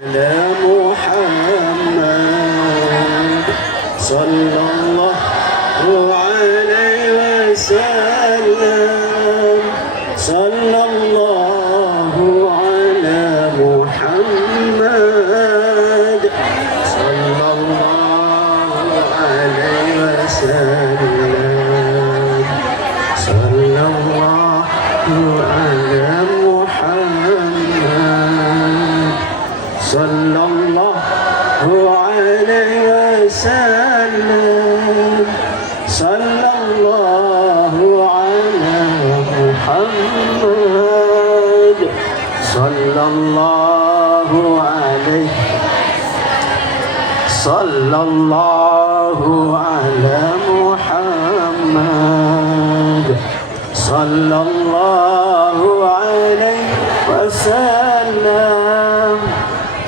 على محمد صلى الله عليه وسلم صلى الله على محمد صلى الله عليه وسلم صلى الله على محمد صلى الله عليه وسلم صلى الله على محمد صلى الله عليه صلى الله على محمد صلى الله عليه وسلم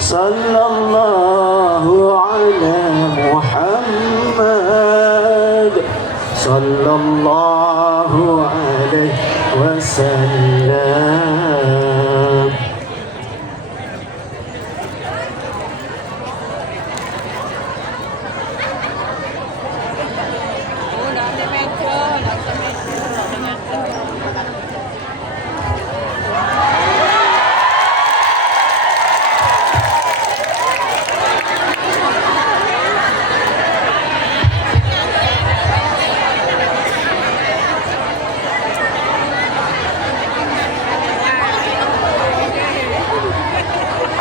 صلى الله على محمد صلى الله عليه وسلم.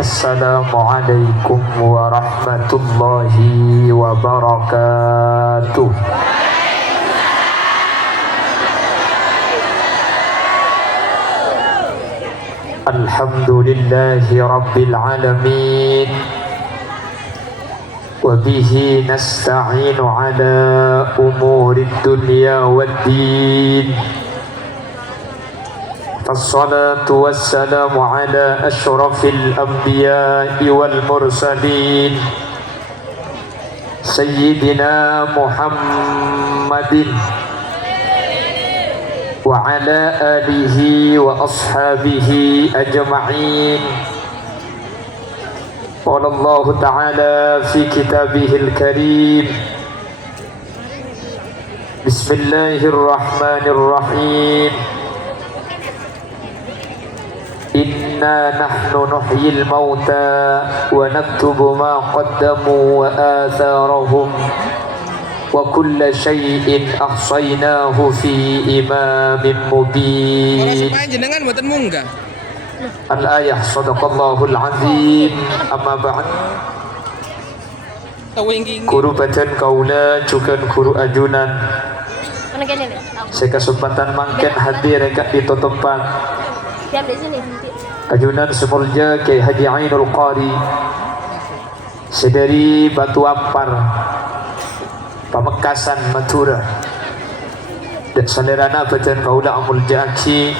Assalamualaikum warahmatullahi wabarakatuh. Alhamdulillahi rabbil alamin wa bihi nasta'inu ala umurid dunya waddin. الصلاة والسلام على أشرف الأنبياء والمرسلين سيدنا محمد وعلى آله وأصحابه أجمعين. قال الله تعالى في كتابه الكريم: بسم الله الرحمن الرحيم. Inna nahnu nuhyil mauta wa naktubu ma qaddamu wa atharahum wa kulla syai'in ahsaynahu fi imamin mubin. Jenengan mboten munggah. Al-ayah sadaqallahul azim. Amma ba'd. Guru bacaan kaula juga guru ajunan. Saya kesempatan mangken hadir dekat di totopan. Ajunan Semulja Kiai Haji Ainul Qari sedari Batu Ampar Pamekasan Madura dan salerana bacaan kaula Amul Jaki.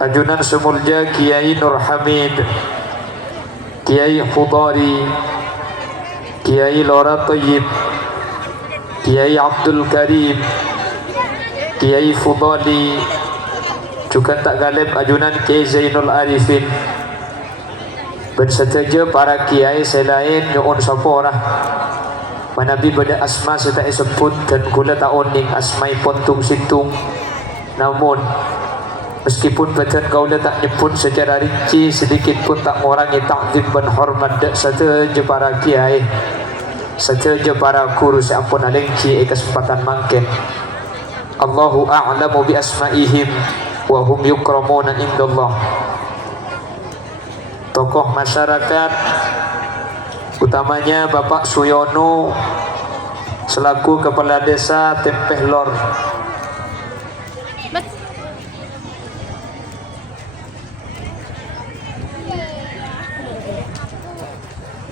Ajunan Semulja Kiai Nur Hamid, Kiai Khudari, Kiai Lora Tayyib, Kiai Abdul Karim, Kiai Fudali, juga tak galib ajunan Kiai Zainul Arifin bersetuju para kiai selain nyuun sapora manabi pada asma serta sebut dan gula taoning asmai pontung situng. Namun meskipun bacaan kaula tak nyebut secara rinci, sedikit pun tak mengurangi takzim dan hormat setuju para kiai, setuju para guru seampun alengki kesempatan mangken. Allahu a'lamu bi asma'ihim wa hum yukramuna indallah. Tokoh masyarakat utamanya Bapak Suyono selaku Kepala Desa Tempeh Lor,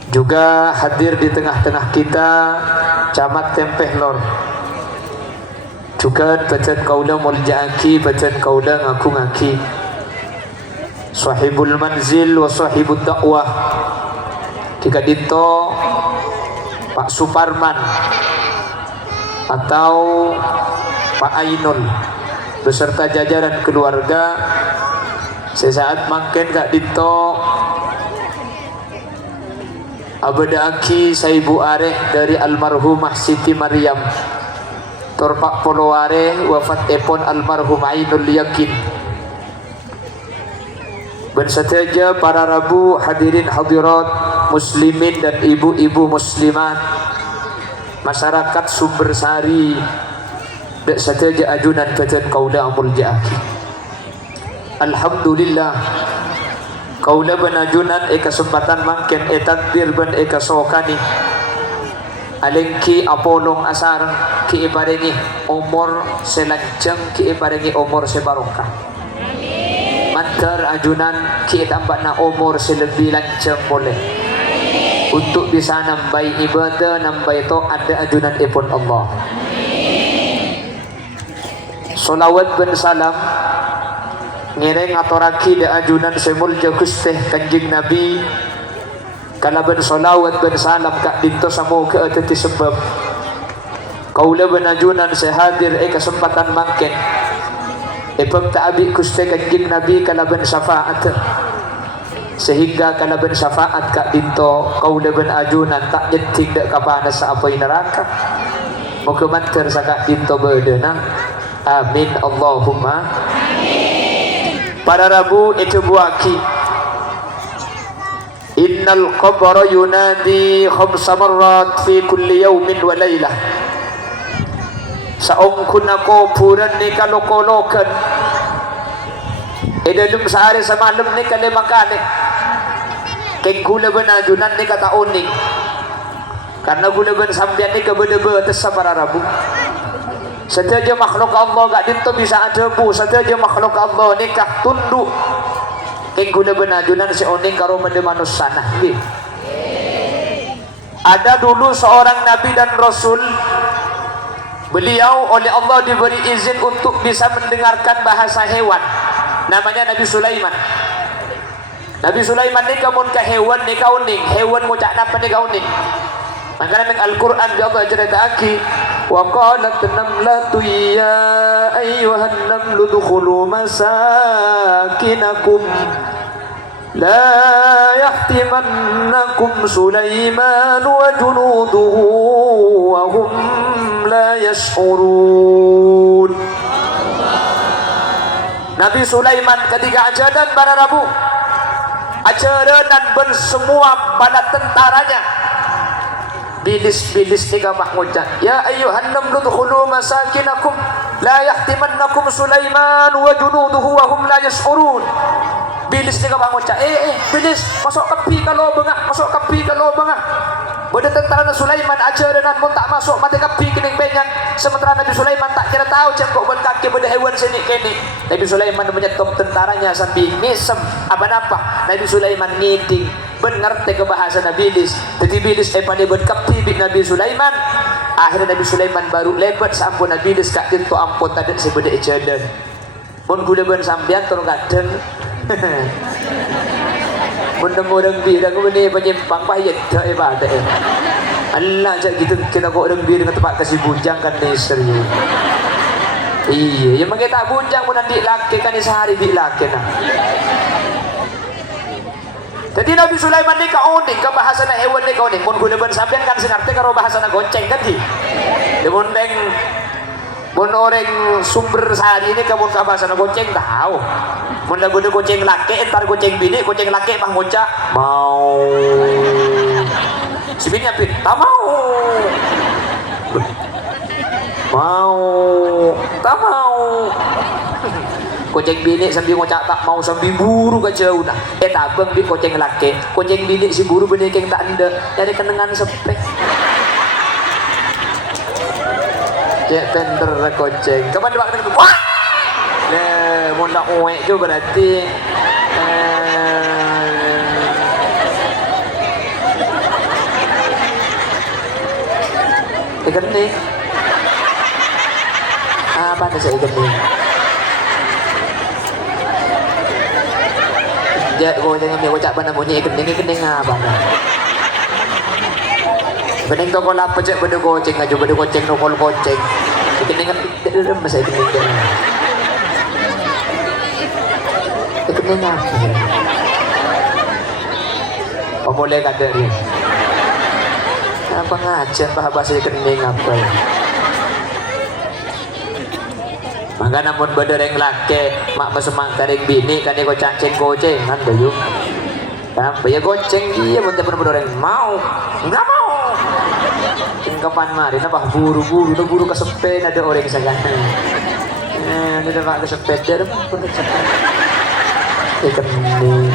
juga hadir di tengah-tengah kita Camat Tempeh Lor, juga bacaan kaula Muljaki, bacaan kaula ngaku ngaki, sahibul manzil wa sahibud dakwah jika dito Pak Suparman atau Pak Ainul beserta jajaran keluarga Sesaat makin kak dito abada aki sa ibu are dari almarhumah Siti Maryam torpak poloware wafat epon almarhum Ainul Yakin. Bersaja para rabu hadirin hadirat muslimin dan ibu-ibu muslimat masyarakat Sumbersari dek saja ajunan peten kaula amul jaaki. Alhamdulillah kaula benajunan kesempatan mangken takbir ben sokani alengki apolong asar ki iparengi umur selanceng ki iparengi umur sebarokah mantar ajunan ki tambah na umur selebih lanceng boleh untuk bisa nambai ibadah nambai to ada ajunan ipun Allah. Solawat ben salam ngereng atoraki de ajunan semulja Gusti Kanjeng Nabi kalaban solawat ben salam kak dito samo ke atati sebab kaula ben ajunan sehadir kesempatan mangken pagtaabi Gusti Kanjeng Nabi kalaban syafaat sehingga kalaban syafaat kak dito kaula ben ajunan tak nyeting dek kapana sa apoy neraka muga manter sa kak dito bedena amin Allahumma. Para rabu itu buaki innal qabra yunadi khamsa marrat fi kulli yawmin wa laylah saong kunako puran ni kalokolokan dalam sehari semalam ni kalima kali keng gula benajunan ni kataon ni karena gula ben sambian ni kabedebe atas para rabu. Setiap makhluk Allah gak dito bisa ada bu. Setiap makhluk Allah nikah tunduk. Tinggal benajunan si oning karo mende manusia nah. Ada dulu seorang nabi dan rasul. Beliau oleh Allah diberi izin untuk bisa mendengarkan bahasa hewan. Namanya Nabi Sulaiman. Nabi Sulaiman ni kamun ke hewan ni kauning. Hewan ngucak napa ni kauning. Makanya dengan Al-Quran dia Allah cerita aki وَقَالَتْ نَمْلَةُ يَا أَيُّهَا النَّمْلُ ادْخُلُوا مَسَاكِنَكُمْ لَا يَحْطِمَنَّكُمْ سُلَيْمَانُ وَجُنُودُهُ وَهُمْ لَا يَشْعُرُونَ. Nabi Sulaiman ketika ajaran para rabu ajaran bersemua pada tentaranya bilis-bilis ni kamak ngucap ya ayyuhan namlu dukhulu masakinakum la yahtimannakum Sulaiman wa junuduhu wa hum la yash'urun. Bilis ni kamak ngucap bilis masuk kepi kalau bengak masuk kepi kalau bengak pada tentara na Sulaiman ajaran pun tak masuk mati kepi kening benyak sementara Nabi Sulaiman tak kira tahu cengkok ben kaki pada hewan sini kini Nabi Sulaiman menyetop tentaranya sambil ngisem apa-apa Nabi Sulaiman ngiding ben ngerti ke bahasa Nabi Bilis jadi Bilis pada berkepti bik Nabi Sulaiman akhirnya Nabi Sulaiman baru lebat sampun Nabi Bilis kak dinto ampun tadi sebeda ejadan pun gula ben sambian turun kadeng pun orang bilang ini penyimpang payet tak ibadah Allah ajak gitu kita kok orang bilang tempat kasih bujang kan ni serius iya yang kita bujang pun nanti laki kan sehari di laki nah. Jadi Nabi Sulaiman ni kauning ke bahasa na hewan ni kauning pun guna ben sampean kan sengerti karo bahasa na gonceng kan di mun deng mun orang Sumbersari ni kamun ka bahasa na gonceng tahu mun lagu de gonceng laki entar gonceng bini gonceng laki mah ngocak mau si bini apit tak mau tak mau koceng bini sambil ngocak tak mau sambil buru ke jauh nah tabang di koceng laki koceng bini si buru benih yang tak ada jadi kenangan sepek cek tender koceng kapan dia makan wah mau nak uek tu berarti ikan ni apa ada saya ikan ni dia ko jangan dia ucap bana bunyi kening apa nah kening to ko la pecek bede goceng aja bede goceng no kol goceng kening kan masa kening Ning apa? Oh boleh kata dia. Apa ngajar bahasa kening apa? Maka namun bedereng laki mak besemak karing bini kan dia kocak ceng kan bayu. Kan bayu goceng dia pun tepen bedereng mau enggak mau. Kapan mari napa buru kesepen ada orang saja. Ini dah pak kesepen dia pun kesepen. Kening.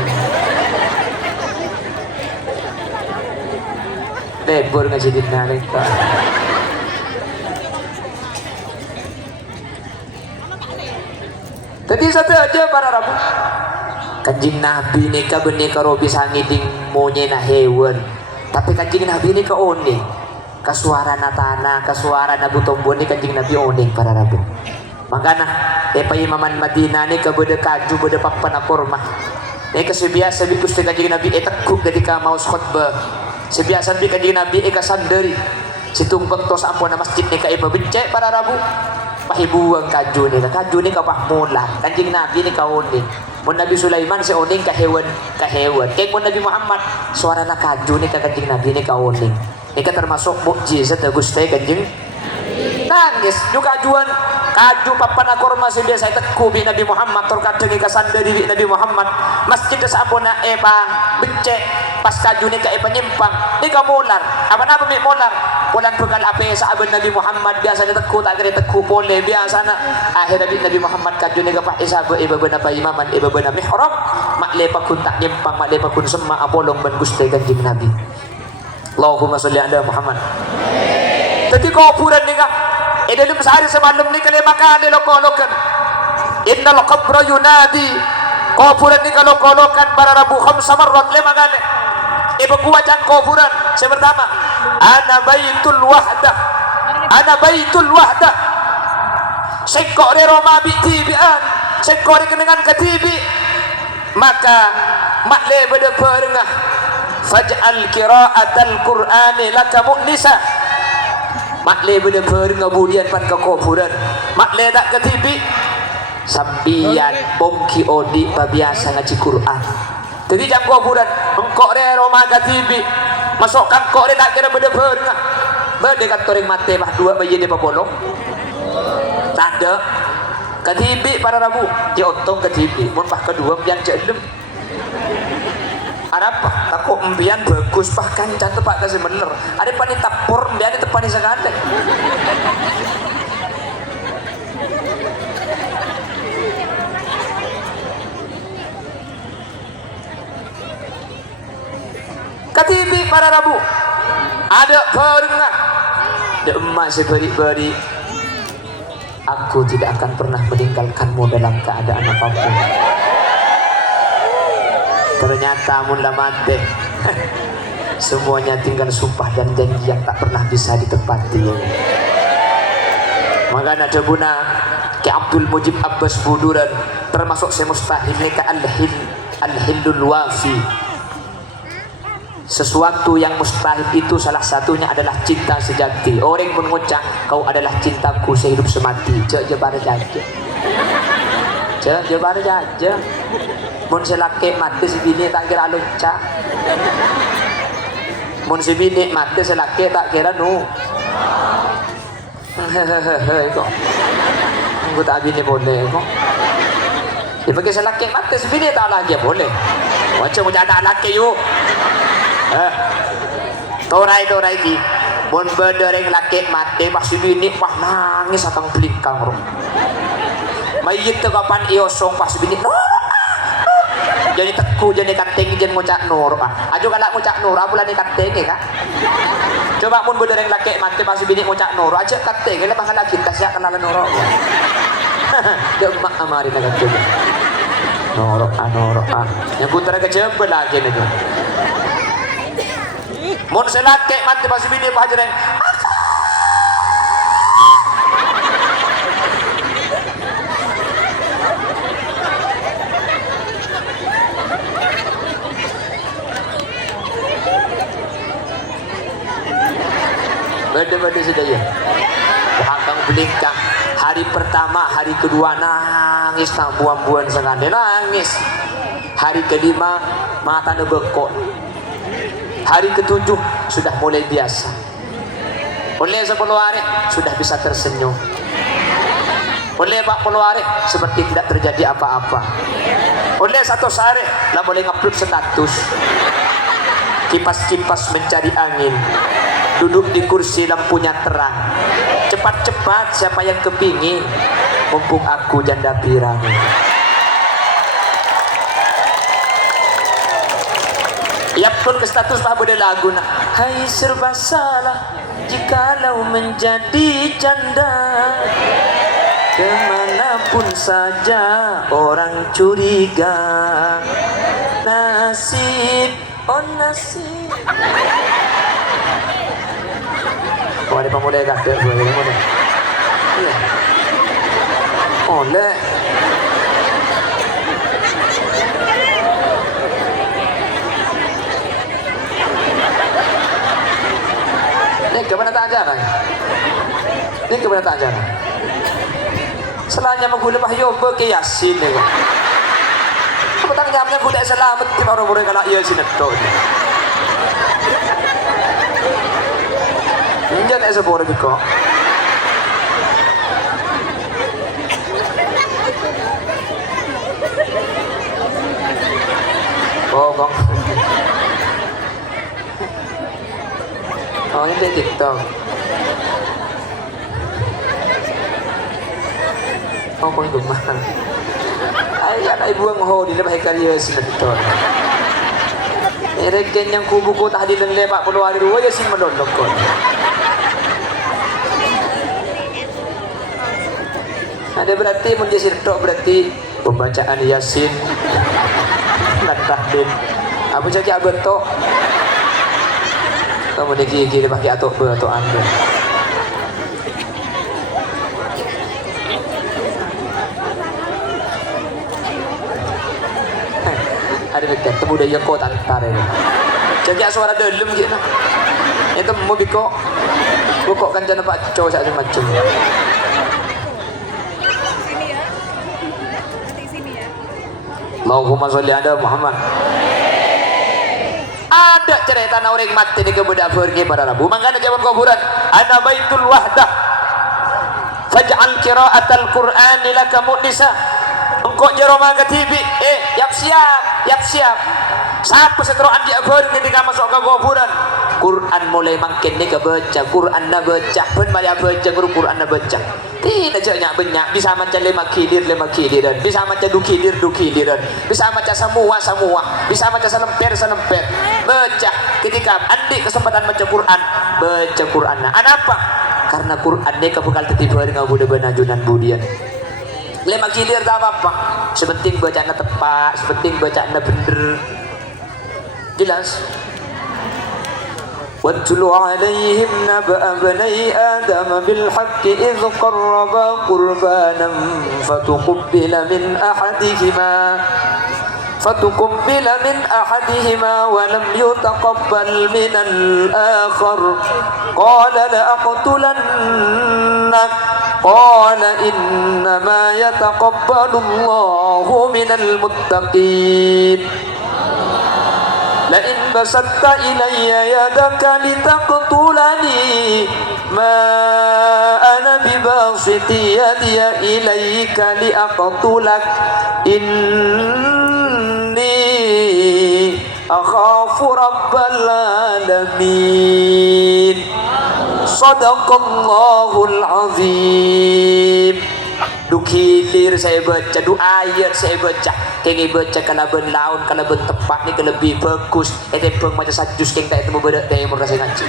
Lebur ngaji dina leka. Tadi satu aja para rabu. Kanjing Nabi ni ka benih karo bisa ngiding monye na hewan. Tapi kanjing Nabi ni ka oning. Ka suara natana, ka suara na butombon ni kanjing Nabi oning para rabu. Makana pa imaman Madinah ni ka bede kaju bede papan kurma. Ni ka sebiasa bi Gusti kanjing Nabi tekuk ketika mau khutbah. Sebiasa bi kanjing Nabi ka sanderi. Situngkot tos ampun masjid ni ka ipa bencek para rabu. Pahibuang kaju ni ka pahmula kanjing Nabi ni ka oning mun Nabi Sulaiman si oning ka hewan kay mun Nabi Muhammad suara na kaju ni ka kanjing Nabi ni ka oning ni ka termasuk mukjizat Gusti kanjing nangis juga kajuan kaju papan kurma si biasa teku bi Nabi Muhammad tur kadeng ka sanderi bi Nabi Muhammad masjid sampuna becek pas kaju ni ka nyimpang ni ka molar apa mi molar ulan bekal ape sahabat Nabi Muhammad biasanya teku tak kira teku boleh biasa na akhir Nabi Muhammad kaju ni ka pa isabe iba bena pa imaman iba bena mihrab mak lepa kun tak nyimpang mak lepa kun semma apolong ben Gusti kanjing Nabi Allahumma sholli ala Muhammad. Jadi kuburan ni ka dalam sehari semalam ni kalima kali lokolokan innal qabra yunadi kuburan ni kalokolokan para rabu khamsa marrat 5 kali ibu kuwajang kuburan yang pertama ana baitul wahda sekok re Roma bitibian sekok re kenangan ketibi maka makle beda perengah faj'al qira'atal qur'ani laka mu'nisa makle beda perengah budian pan ke kuburan makle tak ketibi sambian bongki odi biasa ngaji Quran jadi jam kuburan engkok re Roma ketibi masuk kangkok dia tak kira beda-beda beda kat orang mati bah dua bayi dia papolong tak ada ketibi para rabu dia untung ketibi mun bah kedua pian celem ada apa takut empian bagus bahkan cantik pak kasih bener ada pani tapur empian itu pani sekali ketibi para rabu ada pernah de emak seberi-beri aku tidak akan pernah meninggalkanmu dalam keadaan apapun ternyata mula mati semuanya tinggal sumpah dan janji yang tak pernah bisa ditepati maka ada guna ke Abdul Mujib Abbas Buduran termasuk semustahil ka al-hillul wafi. Sesuatu yang mustahil itu salah satunya adalah cinta sejati. Orang mengucap kau adalah cintaku sehidup semati. Cek je bar jaja. Cek je bar jaja. Mun selake mati sebini tak kira lucak. Mun sebini mati selake tak kira nu. Hehehe kok. Aku tak bini boleh kok. Dia pakai selake mati sebini tak lagi boleh. Macam ada laki yuk. Torai di mun bedereng laki mati masih bini mah nangis atang belingkang ro mayit tu kapan iosong pas bini jadi teku jadi kanteng jen ngucak nur ajo kalak ngucak nur apulah ni kanteng kan coba mun bedereng laki mati pas bini ngucak nur aja kanteng le pasal lagi tas ya kenalan nur dia mak amari nak coba nur yang putra kecebel lagi ni tu mun selake mati pas bini pajareng beda-beda sedaya hakang belingkang hari pertama hari kedua nangis tak buang-buang sekali nangis Hari kelima mata nebekot. Hari ketujuh sudah mulai biasa. Oleh 10 hari sudah bisa tersenyum. Oleh 40 hari seperti tidak terjadi apa-apa. Oleh 1 hari lah boleh ngupload status. Kipas-kipas mencari angin. Duduk di kursi lampunya terang. Cepat-cepat siapa yang kepingin, mumpung aku janda pirang. Yapun ke status mah beda lagu nak. Hai serba salah jikalau menjadi janda, kemanapun saja orang curiga. Nasib, oh nasib. Oh ada pemuda yang gak ada pemuda. Iya. Oleh. Ini kemana tak ajaran? Ini kemana tak ajaran? Selanya mengguna mahyoba ke Yasin ni. Apa tak jamnya guna selamat di orang-orang kalau Yasin itu. Injak tak sepuluh juga. Oh, kong. Oh, ini TikTok. Oh, kong gemar. Ayat ibu ang ho di lebih kaya sinetron. Regen yang kubu ko tadi dan lepak puluh hari dua ya sing melondok kon. Ada berarti menjadi tok berarti pembacaan Yasin dan tahlil. Apa saja betul. Kamu diki dia pakai atok atau anda. Ada dekat temu dia kau tantar ini. Jadi suara dalam gitu. Itu mau biko. Bukok kan jangan pak cowok saja macam. Allahumma sholli ala Muhammad. Ada cerita orang mati di kemudian pergi pada Rabu. Makanya zaman kuburan. Ana baitul wahdah. Faj'al qira'atal Qur'ani laka mu'nisa. Engkau jeroma ke TV. Yap siap. Siapa seteruan dia pergi ketika masuk ke kuburan. Quran mulai makin ni kebaca. Quran na baca. Pun maya baca. Quran na baca. Tidak banyak banyak. Bisa macam lima kidiran. Bisa macam dukidiran. Bisa macam semua. Bisa macam selemper. Baca. Ketika andi kesempatan baca Quran. Baca Quran. Apa? Karena Quran ni kebekal tertiba dengan budak benajunan budian. Lima kidir tak apa-apa. Sepenting bacaan tepat. Sepenting bacaan bener. Jelas. واتل عليهم نبأ بني آدم بالحق إذ قربا قربانا فتقبل من أحدهما ولم يتقبل من الآخر قال لأقتلنك قال إنما يتقبل الله من المتقين لئن بسطت إلي يدك لتقتلني ما أنا بباسط يدي إليك لأقتلك إني أخاف رب العالمين صدق الله العظيم. Dukilir saya baca, ayat saya baca. Kengi baca kalau ben laun, kalau ben tepat ni lebih bagus. Peng macam sajus keng tak itu berbeda dari merasa ngaji.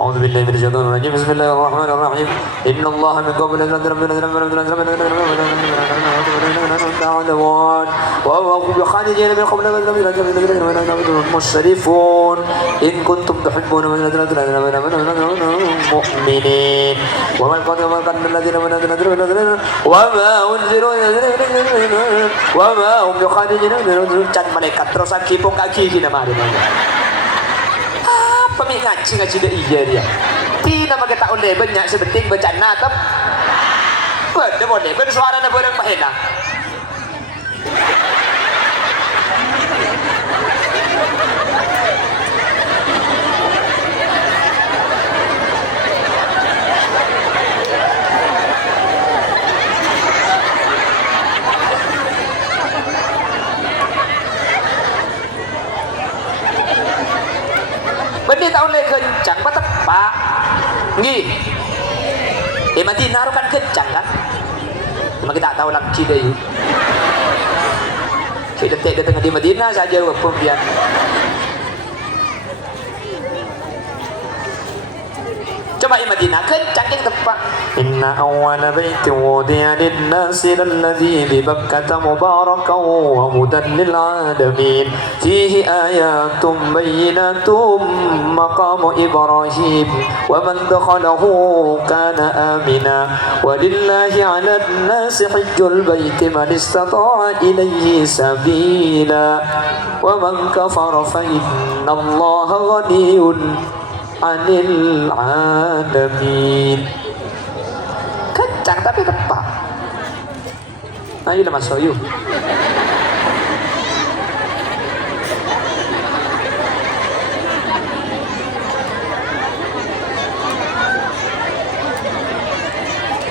A'udzu billahi minasyaitonir rajim. Bismillahirrahmanirrahim. Innallaha min qabli wa huwa kharijin min qabli musrifun in kuntum tuhibbuna mu'minin wa man qadama alladhina wa ma unziru wa ma hum kharijin can malaikat terus akipong kaki kita mari. Pemik ngaji dah iya dia. Tidak pakai tak boleh banyak sepenting baca natap. Boleh. Suara nak boleh mahena. tahun le kencang patep pak nggih Madinah kan kencang kan cuma kita tahu lagi deh kita tengah di Madinah saja pembian coba di Madinah kencang yang tepat inna awwala baitin wudi'a lin-nasi alladhi bi Bakkah mubarakan wa hudan lil 'alamin fihi ayatun bayyinatun maqamu Ibrahim wa man dakhalahu kana amina walillahi 'alan-nasi hajjul baiti man istata'a ilayhi sabila wa man kafara fa innallaha ghaniyyun 'anil 'alamin. Kencang tapi tepat. Ayo lah masuk yuk.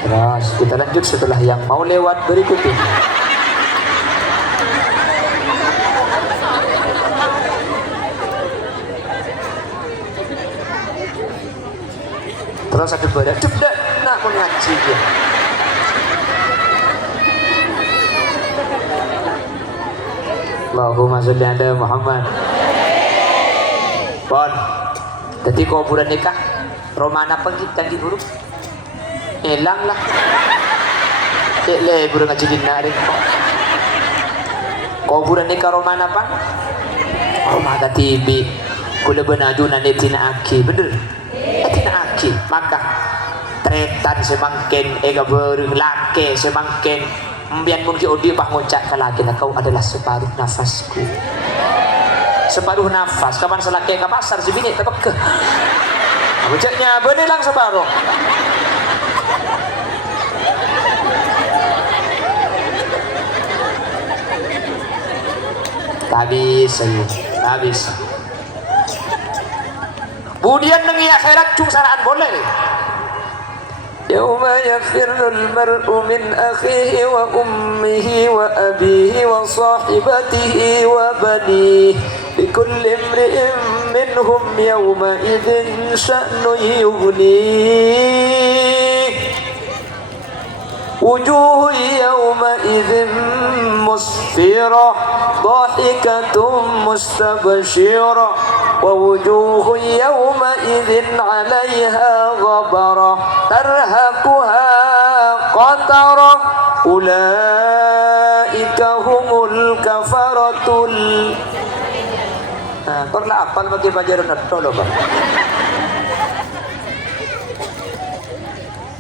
Terus kita lanjut setelah yang mau lewat berikut ini. Terus ada badan cepat nak mengaji dia. Allahumma sholli ala Muhammad. Bon, jadi kuburan nikah Romana pengkitan di buruk hilang lah. Le burung ngaji dinarik. Kuburan nikah Romana apa? Romana TV. Kula benadu nanetina aki bener. Aki maka tretan semangkin ega berung lake semangkin mbian mun ki odi bah ngucap kalaki kau adalah separuh nafasku separuh nafas kapan selake ke pasar si bini tebek ke ngucapnya benelang separuh habis kemudian nengi akhirat cung saraan boleh yauma yafirrul mar'u min akhihi wa ummihi wa abihi wa sahibatihi wa banihi likulli imri'in minhum yawma idzin sya'nun yughnihi wujuhu yawma idzin musfirah dhahikatun mustabshirah ووجوه يومئذ عليها غبرة ترهقها قترة أولئك هم الكفرة Korla apal bagi pelajaran tolong bang.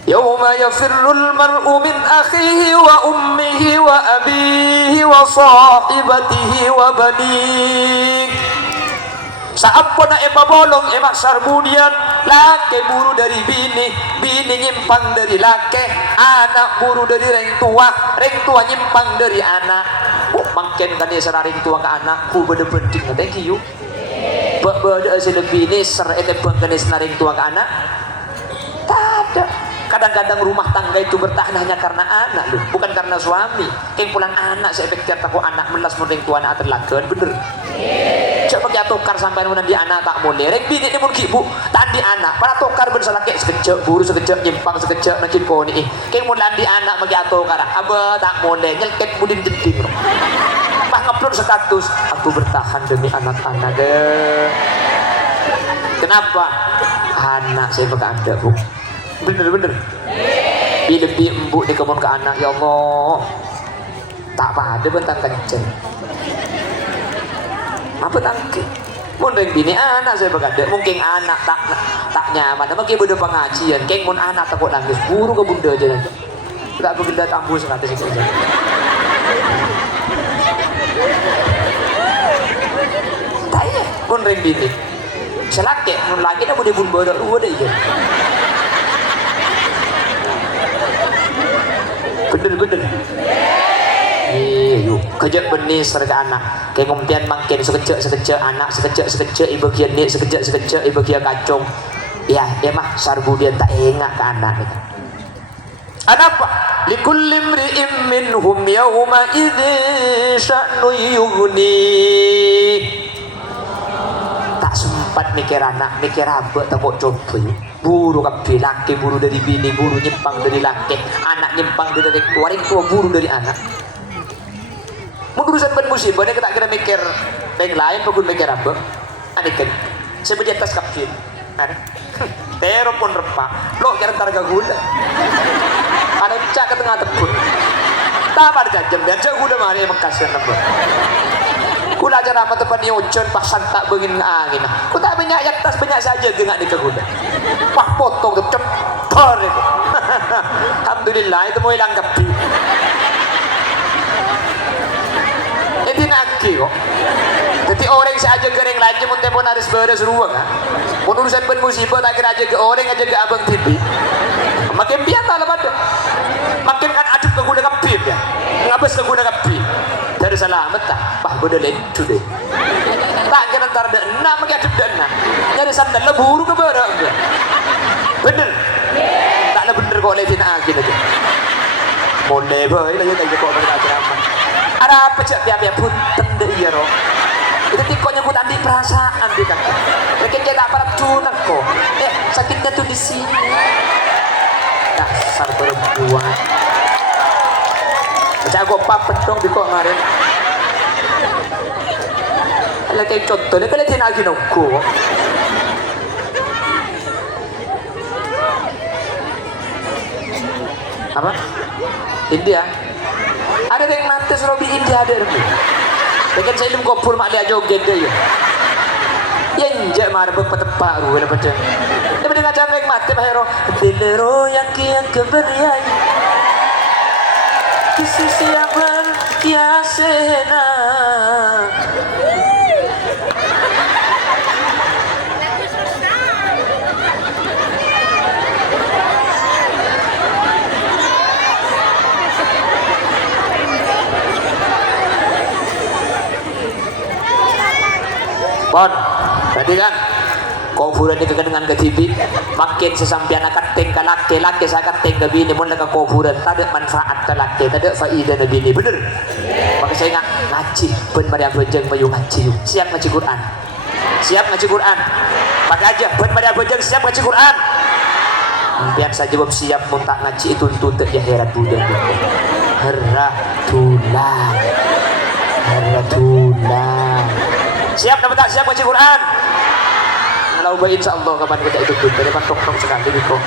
Yawma yafirrul mar'u min akhihi wa ummihi wa abihi wa sahibatihi wa banihi. Saampuna bolong emak sarbudian laki buru dari bini nyimpang dari laki anak buru dari reng tua nyimpang dari anak makin kan dia serah reng tua ke anak ku beda penting thank you beda hasil bini serah ete pengkenis reng tua ke anak tak ada kadang-kadang rumah tangga itu bertahan hanya karena anak loh bukan karena suami yang pulang anak saya pikir takut anak melas mending tua anak terlakuan bener coba kita tukar sampai nunan di anak tak boleh rek bini ni mun kibu tak di anak para tukar bersalah kek sekejap buru sekejap nyimpang sekejap nak cipo ni kek mulan di anak bagi tukar aba tak boleh nyelket budin jeding mah ngupload status aku bertahan demi anak-anak deh kenapa anak saya bakal ada bu bener lebih embuk di kebun ke anak ya Allah tak pada bentang kenceng apa tangki mungkin bini anak saya berkata mungkin anak tak nyaman mungkin benda pengajian keng mun anak takut nangis buru ke bunda aja nanti tak berbeda tambus nanti situ aja tak iya mun reng bini selake mun lagi dah boleh bunda dah lu ada aja bener yuk kejap benih serga anak kayak ngomtian makin sekejap anak sekejap ibu kian ni sekejap ibu kian kacung ya mah sarbu dia tak engak ke anak gitu. Apa likulli imri'in minhum yawma idzin sya'nu yughni tak sempat saat mikir anak, mikir apa, tak kok coba yuk. Buru kabeh, laki buru dari bini, buru nyimpang dari laki, anak nyimpang dari orang tua, buru dari anak. Mengurusan ban musibah, dia tak kira mikir yang lain, pun mikir apa? Aneh kan, sebenarnya tas kabeh. Ada, teror pun repak, lo kira targa gula. Ada cak ke tengah tebun, tamar jajam dan jauh udah mana yang mengkasihan tebun. Kula aja nama tempat ni ucun pasan tak bengin angin. Ku tak banyak ayat tas banyak saja dengan di keguda. Wah potong tu cepar itu. Alhamdulillah itu mau hilang kapi. Itu naki kok. Jadi orang saja kering lagi mun tempon harus beres ruang ah. Mun urusan ben musibah tak kira aja ke orang aja ke abang TV. Makin biasa lah pada. Makin kan aduk keguda kapi ya. Ngabes keguda kapi. Dari selamat tak, bah bedelin sudah. Tak kena ntar ada enam lagi ada dana. Nyari sandal leburu ke barang. Bener, tak ada bener kok lesin angin aja. Boleh boleh lagi kayak kok berkata-kata. Ada apa cak biar pun tende iya roh. Itu tikonya pun andi perasaan di kaki. Mereka tak parah tunak kok. Sakitnya tuh di sini. Dasar perempuan. Cak aku papet dong di kok kemarin. Ala kayak contohnya kalau dia lagi nunggu. Apa? India. Ada yang nanti Robi India ada itu. Dengan saya belum kopur mak dia joget dia. Ya injak marah berpetepak ru ada macam. Tapi dengan cara yang mati Pak Hero. Delero yang kian keberian. Sisi yang berkiasena. Bon, tadi kan kuburan itu dengan ke TV makin sesampian akan tinggal laki saya akan tinggal bini mun ke kuburan tak ada manfaat ke laki tak ada faedah nabi ini bener maka saya ingat ngaji ben Maria Bojeng mayu ngaji siap ngaji Quran maka aja ben Maria Bojeng siap ngaji Quran biar saja bab siap mun tak ngaji itu tuntut ya herat budak heratullah siap dapat tak siap ngaji Quran kalau baik insyaallah kapan kita ikut dari depan tok sekali Biko.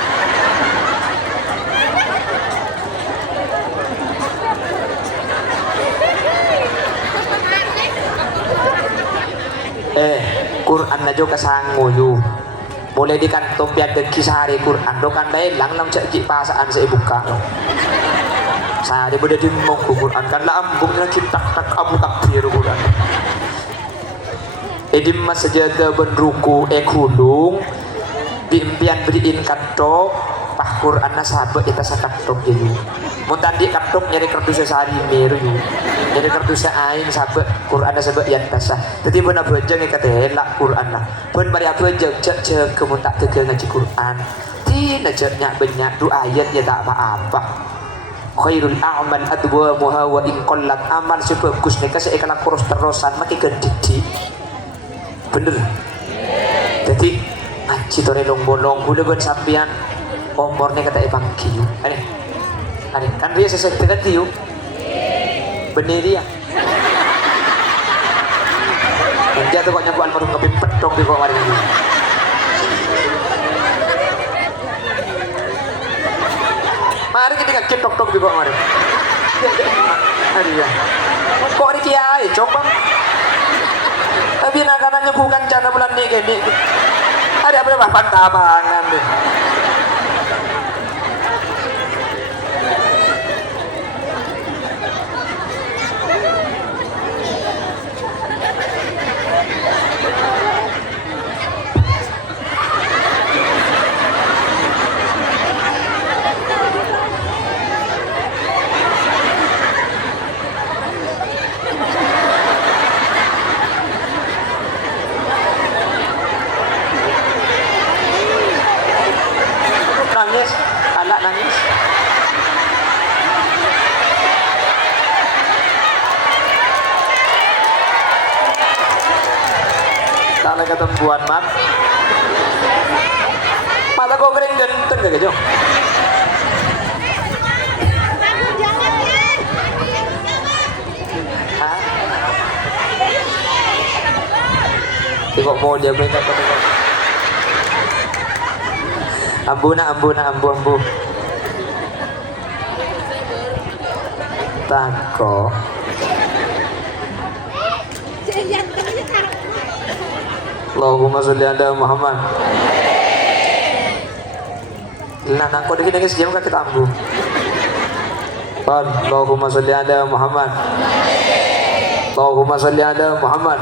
Quran aja kasango yu. Boleh di kantong pian de kisah hari Quran do kan dai lang lam cek pasaan saya buka. Sari beda di mau Quran kan la ambung nak tak abu takbir Quran. Edim mas sejaga benruku kulung diimpian beriin katok pah Quran sahabat kita sakatok jadi mun tadi katok nyari kardusnya sehari meru nyari kardusnya aing sahabat Quran sahabat yang tasah jadi benar bejeng kata helak Quran lah ben bari bejeng cek kemun tak tege ngaji Quran tina ceknya banyak du ayat ya tak apa-apa khairul a'mal adwamuha wa in qallat amal sebagus nek kasih iklan terus-terusan makin gede bener jadi ngaji tore long-bolong udah ben sampean umurnya kata ibang kiyu ada kan dia sesuai dengan kiyu bener dia yang jatuh kok nyapu almarhum ngebim pedong di bawah ini mari kita ngakit tok-tok di bawah ini kok ini kiai coba tapi nak-anaknya bukan cara bulan ini gini ada apa pantabangan deh Tak ada ketempuan mat. Mata kau kering ganteng gak Jo? Hah? Tengok mau dia main apa tengok. Ambu. Tako. Allahumma sholli ala Muhammad. Nah, nangko dikit nangis jam kita ambu. Allahumma sholli ala Muhammad. Allahumma sholli ala Muhammad.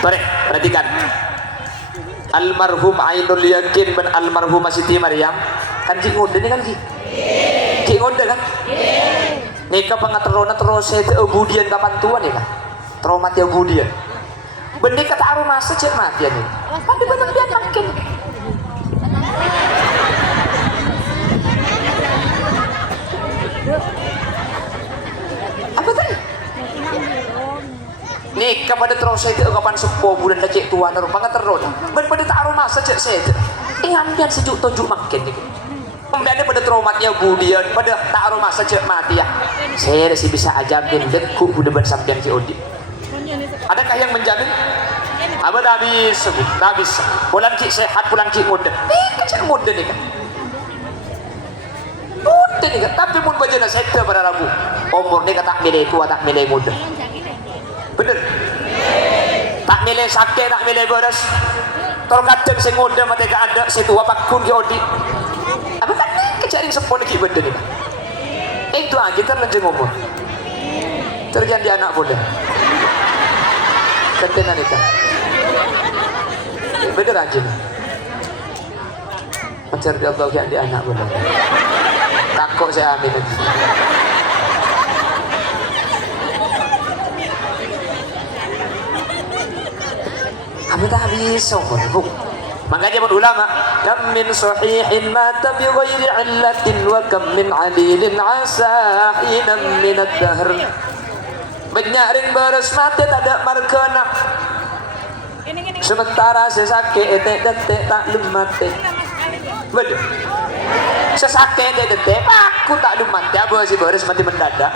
Tarik, perhatikan. Almarhum Ainul Yakin dan almarhum Siti Maryam kan Ki ngode kan Ki ngode kan nika pangaterona terus saya budian kapan tuan ya kan trauma ya budian benih kata aroma saja mati nih tapi benar dia makin apa tadi nih kepada terus saya kapan sepuh bulan lecek tuan aroma pangaterona benar tak aroma saja saya ambian sejuk tujuh makin nih kemudian pada traumatnya budian pada tak aroma saja mati ya saya masih bisa ajarin dekku udah bersampian si Odi adakah yang menjamin apa dah habis bulan ki sehat bulan ki muda kecil muda nih kan muda nih kan tapi mun bajana sekte pada Rabu umur nih tak milih tua tak milih muda bener tak milih sakit tak milih beres terkadang si muda mati gak ada si tua pakun ki Odi apa kan nih kecaring sepuluh ki bener nih itu aja kita lanjut ngomong terjadi anak muda ketenan itu bener aja nih mencari Allah yang di anak muda takut saya amin aja. Amin tak habis sombong bu makanya pun ulama kam min sahihin mata bi ghairi illatin wa kam min alilin asahinan min ad-dahr banyak beres mati tak ada markana sementara sesake detek tak lumate betul sesake detek aku tak lumate apa sih beres mati mendadak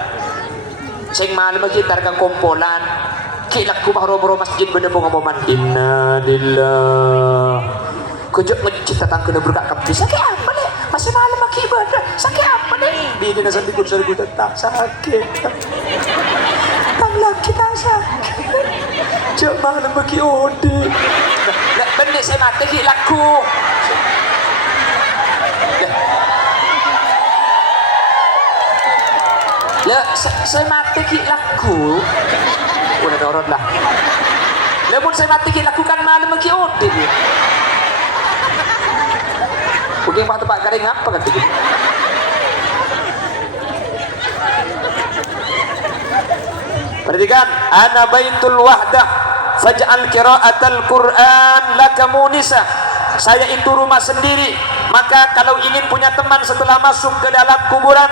sing malam kita rekan kompolan kilakku bahro masjid bener pengomongan inna lillah kejut ngecit datang kena berkak kabdi sakit apa nih masih malam maki ibadah sakit apa nih bini nasa di kursi gue tetap sakit tamlah kita sakit jauh malam maki odi nah bener saya mati kilakku lah saya mati kilakku udah dorot lah namun saya mati lakukan malam maki ode mungkin pak tempat kering apa kan itu perhatikan ana baitul wahdah faj'al qira'atal Qur'an laka munisa saya itu rumah sendiri maka kalau ingin punya teman setelah masuk ke dalam kuburan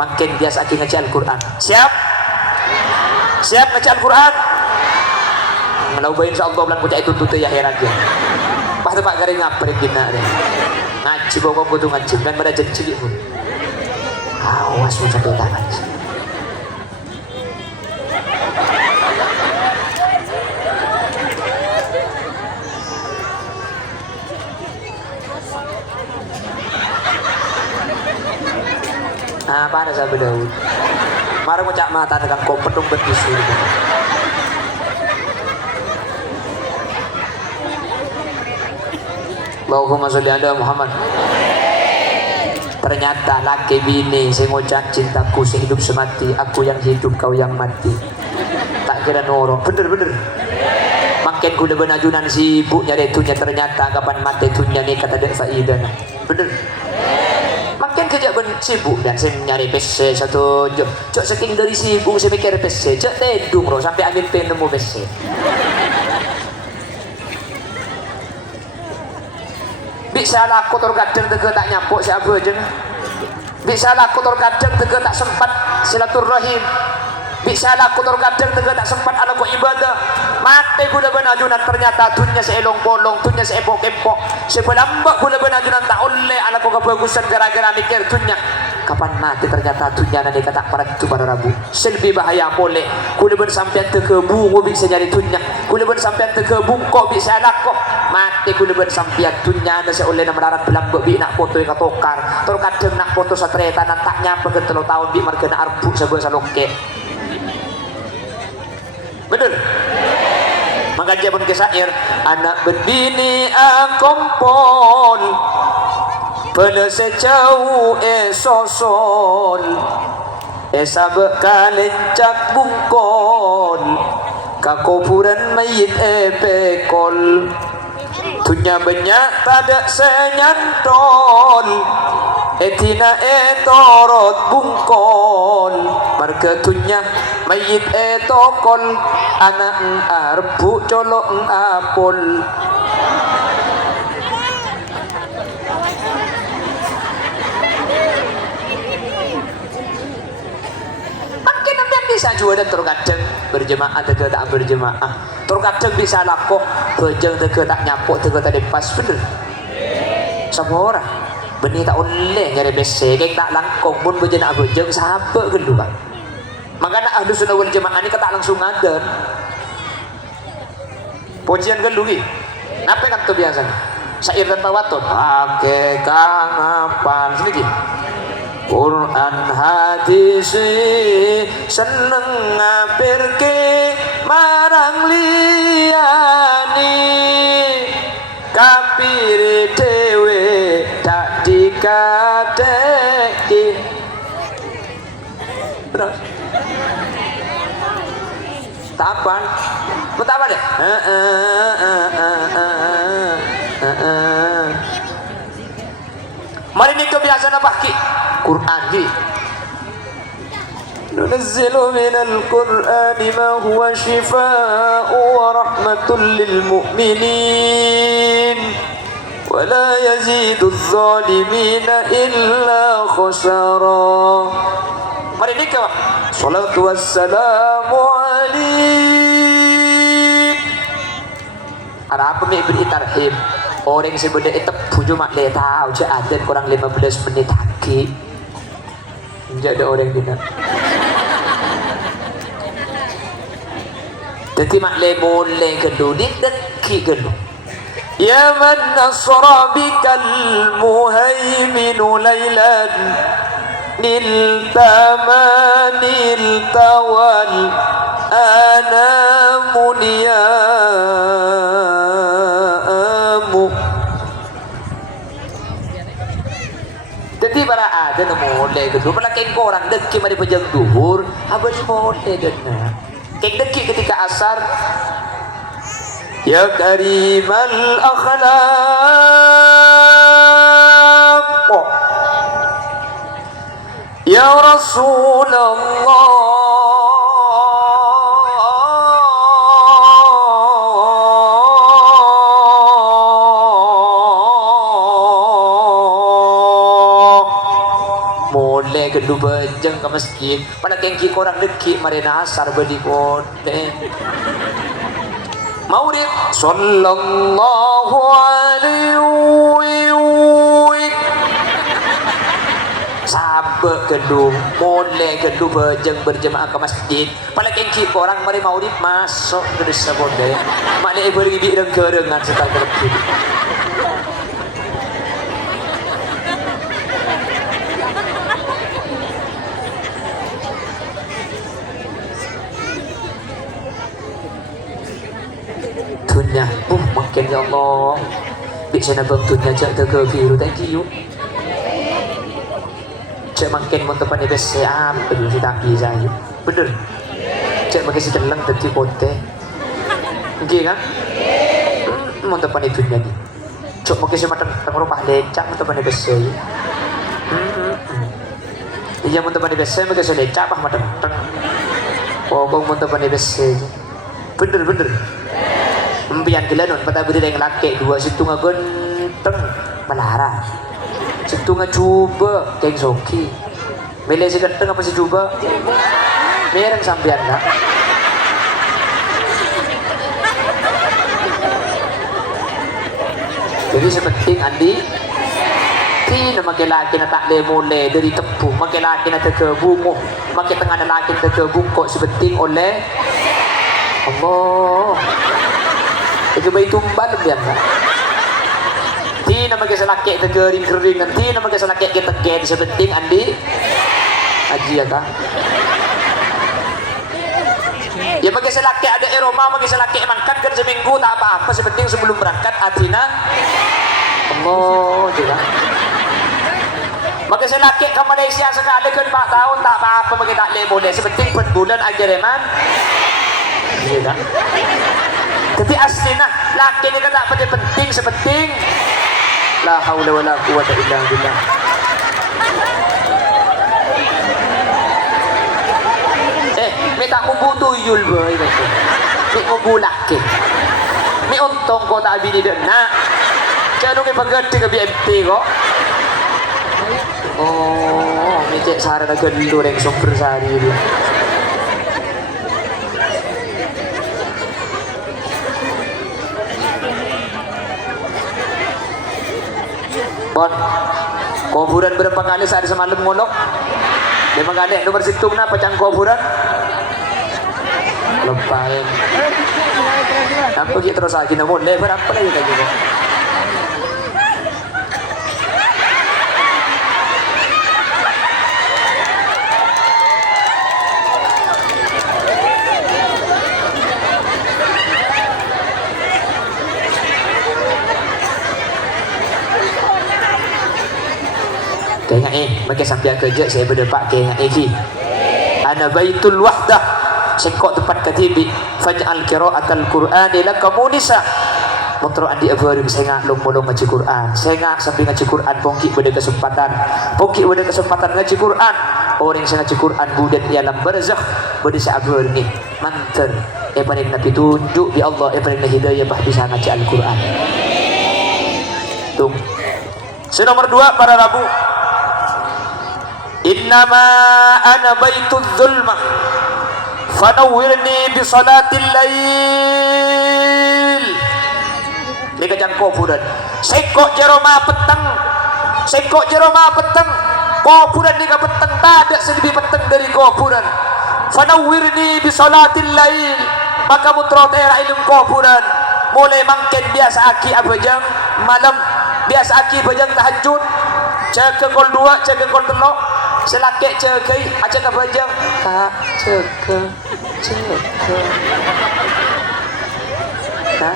makin biasa ngaji Al-Quran siap ngaji Al-Quran melau insyaallah bulan puncak itu tutup ya heran dia pas tempat garing apa dina dia ngaji bokong kudu ngaji dan pada jadi pun awas macam dia tangan apa ada sahabat Daud marah ngocak mata dengan kau pedung betis gitu. Allahumma sholli ala Muhammad. Ternyata laki bini saya ngocak cintaku sehidup semati aku yang hidup kau yang mati tak kira norong bener makin kuda benajunan sibuk nyari itunya ternyata kapan mati itunya nih kata dek faidah bener makin kerja sibuk dan saya nyari PC satu jam cok saking dari sibuk saya mikir PC cok tedung bro sampai angin nemu PC bisa lah kotor kadang tega tak nyampuk siapa aja bisa lah kotor kadang tega tak sempat silaturahim bisa lah kotor kadang tega tak sempat ala ibadah maka mati gula benajunan ternyata dunia seelong bolong dunia seepok kempok sebelambak gula benajunan tak oleh anak ko kebagusan gara-gara mikir dunia kapan mati ternyata dunia nanti kata pada itu pada rabu selebih bahaya boleh gula ben sampean terkebu bisa nyari dunia gula ben sampean terkebu kok bisa anak kok mati gula ben sampean dunia ada seoleh nama darat belambak bi nak foto yang katokar terkadang nak foto satreta nak tak nyapa ke 3 tahun bi marga nak arbu sebuah salongke betul maka dia pun kesair anak berdini akompol pada sejauh esosol esabek kalencak bungkol kakuburan mayit epekol dunia banyak tak senyantol etina etorot bungkol marga dunia mayit etokol anak arbu colok apol makin nampak bisa juga dan terkadang berjemaah tega tak berjemaah terkadang bisa lakoh bejeng tega tak nyapuk tega tak pas bener sama orang benih tak oleh nyari bese kayak tak langkong pun bejeng nak bejeng sahabat gelu kan makanya ahlu sunnah wal jamaah ini kata langsung ngaden pujian gelu ki apa kan tuh biasanya syair dan tawatun ake kang apal sedikit Quran hadis seneng ngapirke marang liyani kapire dewe tak dikadeki terus tapan betapa deh mari ini kebiasaan apa ki Quran ki nunazzilu minal Qur'ani ma huwa shifaa'u wa rahmatul lil mu'minin wa la yazidu adh-dhalimina illa khasara mari ini ke salatu wassalamu alaik ada apa nih beri tarhib orang sebenarnya itu puju mak le tahu je ada kurang 15 menit lagi enggak ada orang dina jadi mak le boleh gelu di deki gelu ya man nasra bikal muhaiminu laylan niltamanil tawal anamu niyamu jadi para ada mulai gitu malah kayak orang deki mari pejang duhur abad mulai dana kayak deki ketika asar ya karimal akhlaq ya Rasulullah mulai kedua bejeng ke masjid pada kengki korang deki marina asar bedi kote maulid sallallahu alaihi sahabat kedua mulai kedua bejeng berjemaah ke masjid pada kengki korang mari maulid masuk ke desa bonde maknanya beribi dan kerengan setelah kedua dunia makin ya Allah bisa nabang dunia cak tega biru tak kiu cak makin mau tepan ibes siap betul si taki saya bener cak makin si telang tadi kote oke kan mau tepan itu dunia ni cak makin si matang rumah lecak mau tepan ibes saya iya mau tepan ibes saya makin si lecak apa matang oh kau mau tepan ibes saya bener Empian gila non pada beri yang laki dua situ ngagenteng melara situ ngacuba keng soki milih si genteng apa si cuba mereng sampian kak Jadi sepenting andi ti na laki na tak mule dari tepung, laki na terkebunguh, tengah na laki na terkebungkok sepenting oleh Allah. Itu bayi tumbal biar tak. Ti na salaki terkering nanti na salaki kita gen sepenting andi aji ya kak. Ya bagi selaki ada aroma, bagi selaki mangkat kan seminggu tak apa-apa, sepenting sebelum berangkat atina Allah juga. Bagi selaki ke Malaysia sekali kan 4 tahun tak apa-apa, bagi tak boleh, sepenting per bulan aja reman. Iya. Tapi aslinya laki ni kan tak penting, sepenting la haula wala quwata illa billah. Mi tak mo butuyul ba ito. Mi mo bulak ke. Mi untong ko tak bini din na. Kaya nung ipagati ka BMT ko. Oh, mi cek sara na galo rin sumper sarili. Bon, kuburan berapa kali sehari semalam ngolok? 5 kali, nomor situng na pacang kuburan. Lepain. Apa kita terus lagi namun lebar apa lagi lagi? Kaya makin sampai kerja saya berdepak kaya ki. Ana baitul wahdah. Sengkok tempat katibi faj'al qira'atal qur'ani laka munisa montro andi abarim senga long-molong ngaji Quran senga sambil ngaji Quran pongki pada kesempatan ngaji Quran orang yang ngaji Quran budan ialam barzakh pada sabar ni mantar paling nabi tunjuk di Allah paling hidayah bah bisa ngaji Al-Quran tung nomor 2 para rabu innama ana baitul zulmah fanawwirni bi salatil lail. Ni kajang kuburan. Sekok jeroma peteng. Kuburan ni ka peteng tak ada sedih peteng dari kuburan. Fanawwirni bi salatil lail. Maka mutro tera ilmu kuburan. Mulai mangken biasa aki abajang malam, biasa aki bajang tahajud. Cek ke kol 2, cek ke kol 3. Selakek cekai aja ke bajang tak ceke ha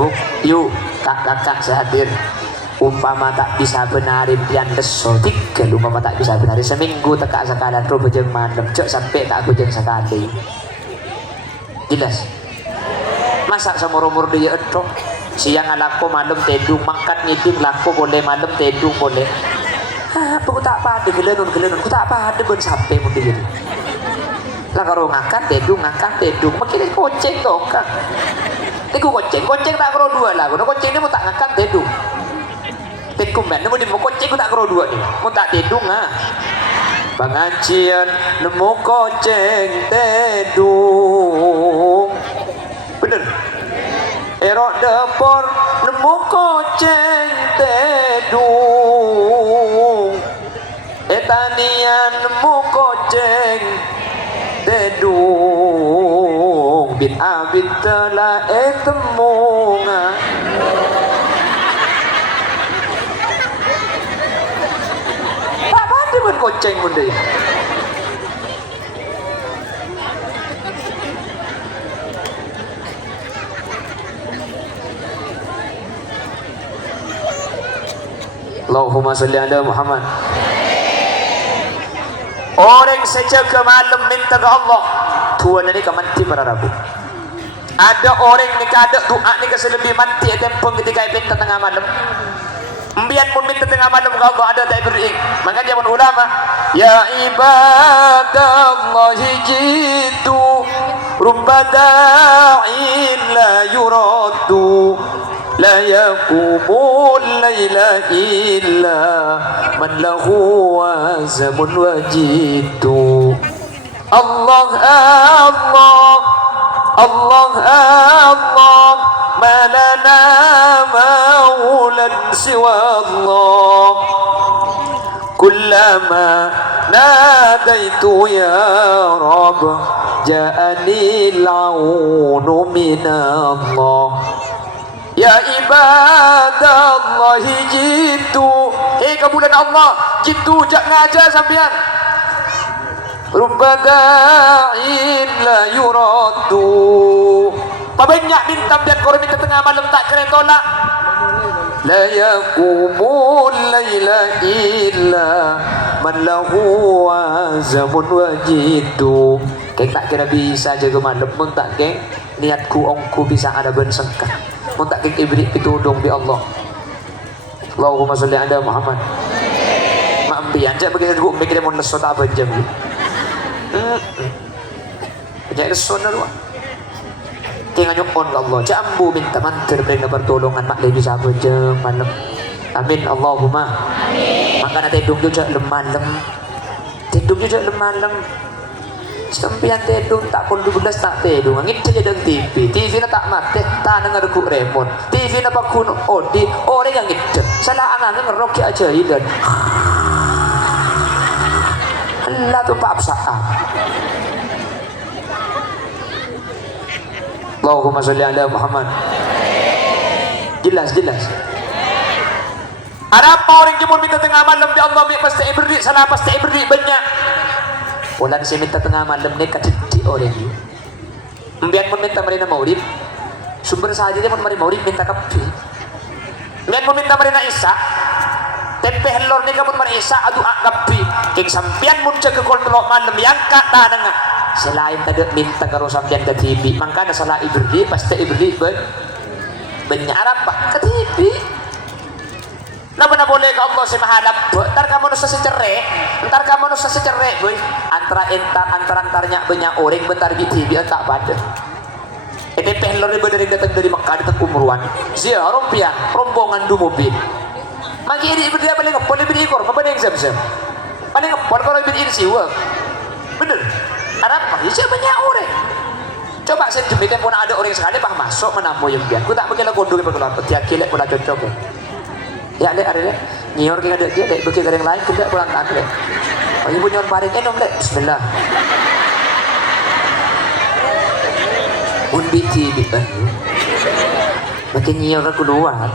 buk yuk kakak sehadir umpama tak bisa benarin pian deso 3 umpama tak bisa benarin seminggu tekak sekalian ro bejeng malam cok sampai tak bejeng sekali jelas masak samur-umur dia etok siang laku malam tedung mangkat ngiding laku boleh malam tedung boleh apa ku tak pada gelenun ku tak pada ben sampai mun dia lah karo ngangkat tedung makin koceng to kan Iku koceng tak kero 2 lah. Kono koceng ni mau tak ngangkat tedung. Tekum ben nemu di koceng ku tak kero 2 ni. Mau tak tedung ah. Pengajian nemu koceng tedung. Bener. Erok depor nemu koceng tedung. Etanian nemu koceng tedung. Bin abid telah temunga apa dia pun koceng pun dia Allahumma salli ala Muhammad. Orang sejaga malam minta ke Allah Tuhan ini kemanti para rabu. Ada orang ni kada doa ni keselebih manti tempeng ketika minta tengah malam. 4 Embian pun minta tengah malam ke Allah ada tak beri. Maka zaman ulama, ya ibadallahi jitu rubba da'in la yuraddu la yaqumul laila illa man lahu wazamun wajitu. Allah Allah Allah Allah ma lana maulan siwa Allah kullama nadaitu ya Rabb ja'ani al-aunu min Allah. Ya ibadallahi jitu, kebulan Allah jitu jak ngajar sampean. Rubbada'in la yuraddu, pabanyak bintang biar korang minta tengah malam tak kena tolak. La yakumul layla illa man lahu azamun wajidu. Keng tak kira bisa jaga malam pun tak keng niatku ongku bisa ada bersengkah pun tak keng ibrik pitudung bi Allah. Allahumma salli ala Muhammad. Maambi anja bagi saya mikir mau lesot apa jam ni. Jadi lesot lu. Keng anyukon Allah jambu minta mantir beri pertolongan mak lebih sabar jam malam. Amin Allahumma. Amin. Maka nanti tidur juga lem-malam. Tidur juga lem-malam. Sampian tidur tak pun 12 tak tidur. Ngit saja dengan TV. TV na tak mati. Tak dengar ku remote. TV na pakun odi. Orang yang ngit. Salah anak ngerok aja idan. Allah tu pak absa'ah. Allahumma salli ala Muhammad. Jelas. Ada apa orang jemur minta tengah malam di Allah pasti ibri salah pasti ibri banyak. Bulan saya minta tengah malam ni kaditi orang ni. Mbian pun minta marina maulid. Sumber sahaja dia pun marina maulid minta kapi. Mbian pun minta marina Isa. Tempe helor ni kapun marina Isa adu kapi. King sampian mun jaga kontrol malam yang kata dengar. Selain tadi minta karo sampian ke TV, maka ada salah ibri pasti ibri banyak apa ke TV. Napa na boleh ka Allah si mahalap ntar kamu nusa secerek boy antaranya banyak orang bentar di TV tak pada ini pehlor ni dari datang dari Mekah datang umruan ziarah pian rombongan du mobil maki ini berdua paling ngepol lebih ikor apa yang zam paling ngepol kalau lebih ini siwa bener apa ya banyak orang coba saya demikian pun ada orang sekali bah masuk menamu yang biar aku tak pakai lagu dulu perkeluar tiap kilek pula cocok ya lek are lek nyior ke ada dia lek bagi gareng lain tidak pulang tak lek oh ibu nyior paring enom lek bismillah undi tibi makin nyior aku luar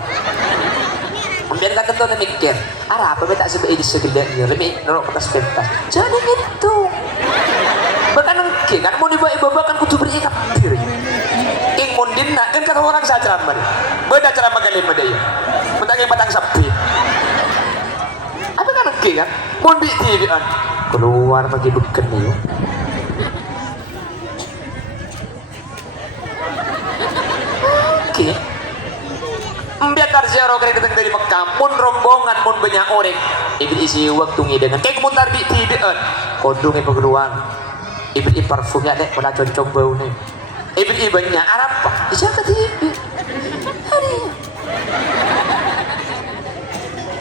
ambil kata tu nak mikir arah apa tak sebab ini sekedar nyior lebih nerok atas pentas jadi itu bahkan engke kan mau dibawa ibu bahkan kutu beri kapir ing mundin nak kan kata orang saya ceramah beda ceramah kali dia mentang patang sapi apa kan engke kan mun bi TV kan keluar bagi beken ni oke biar tarziarah kena datang dari Mekah mun rombongan mun banyak orang ibu isi waktu ni dengan kayak muntar bi TV kan kodong ibu keluar ibu parfumnya dek pernah cocok bau ni ibu banyak Arab bisa ke TV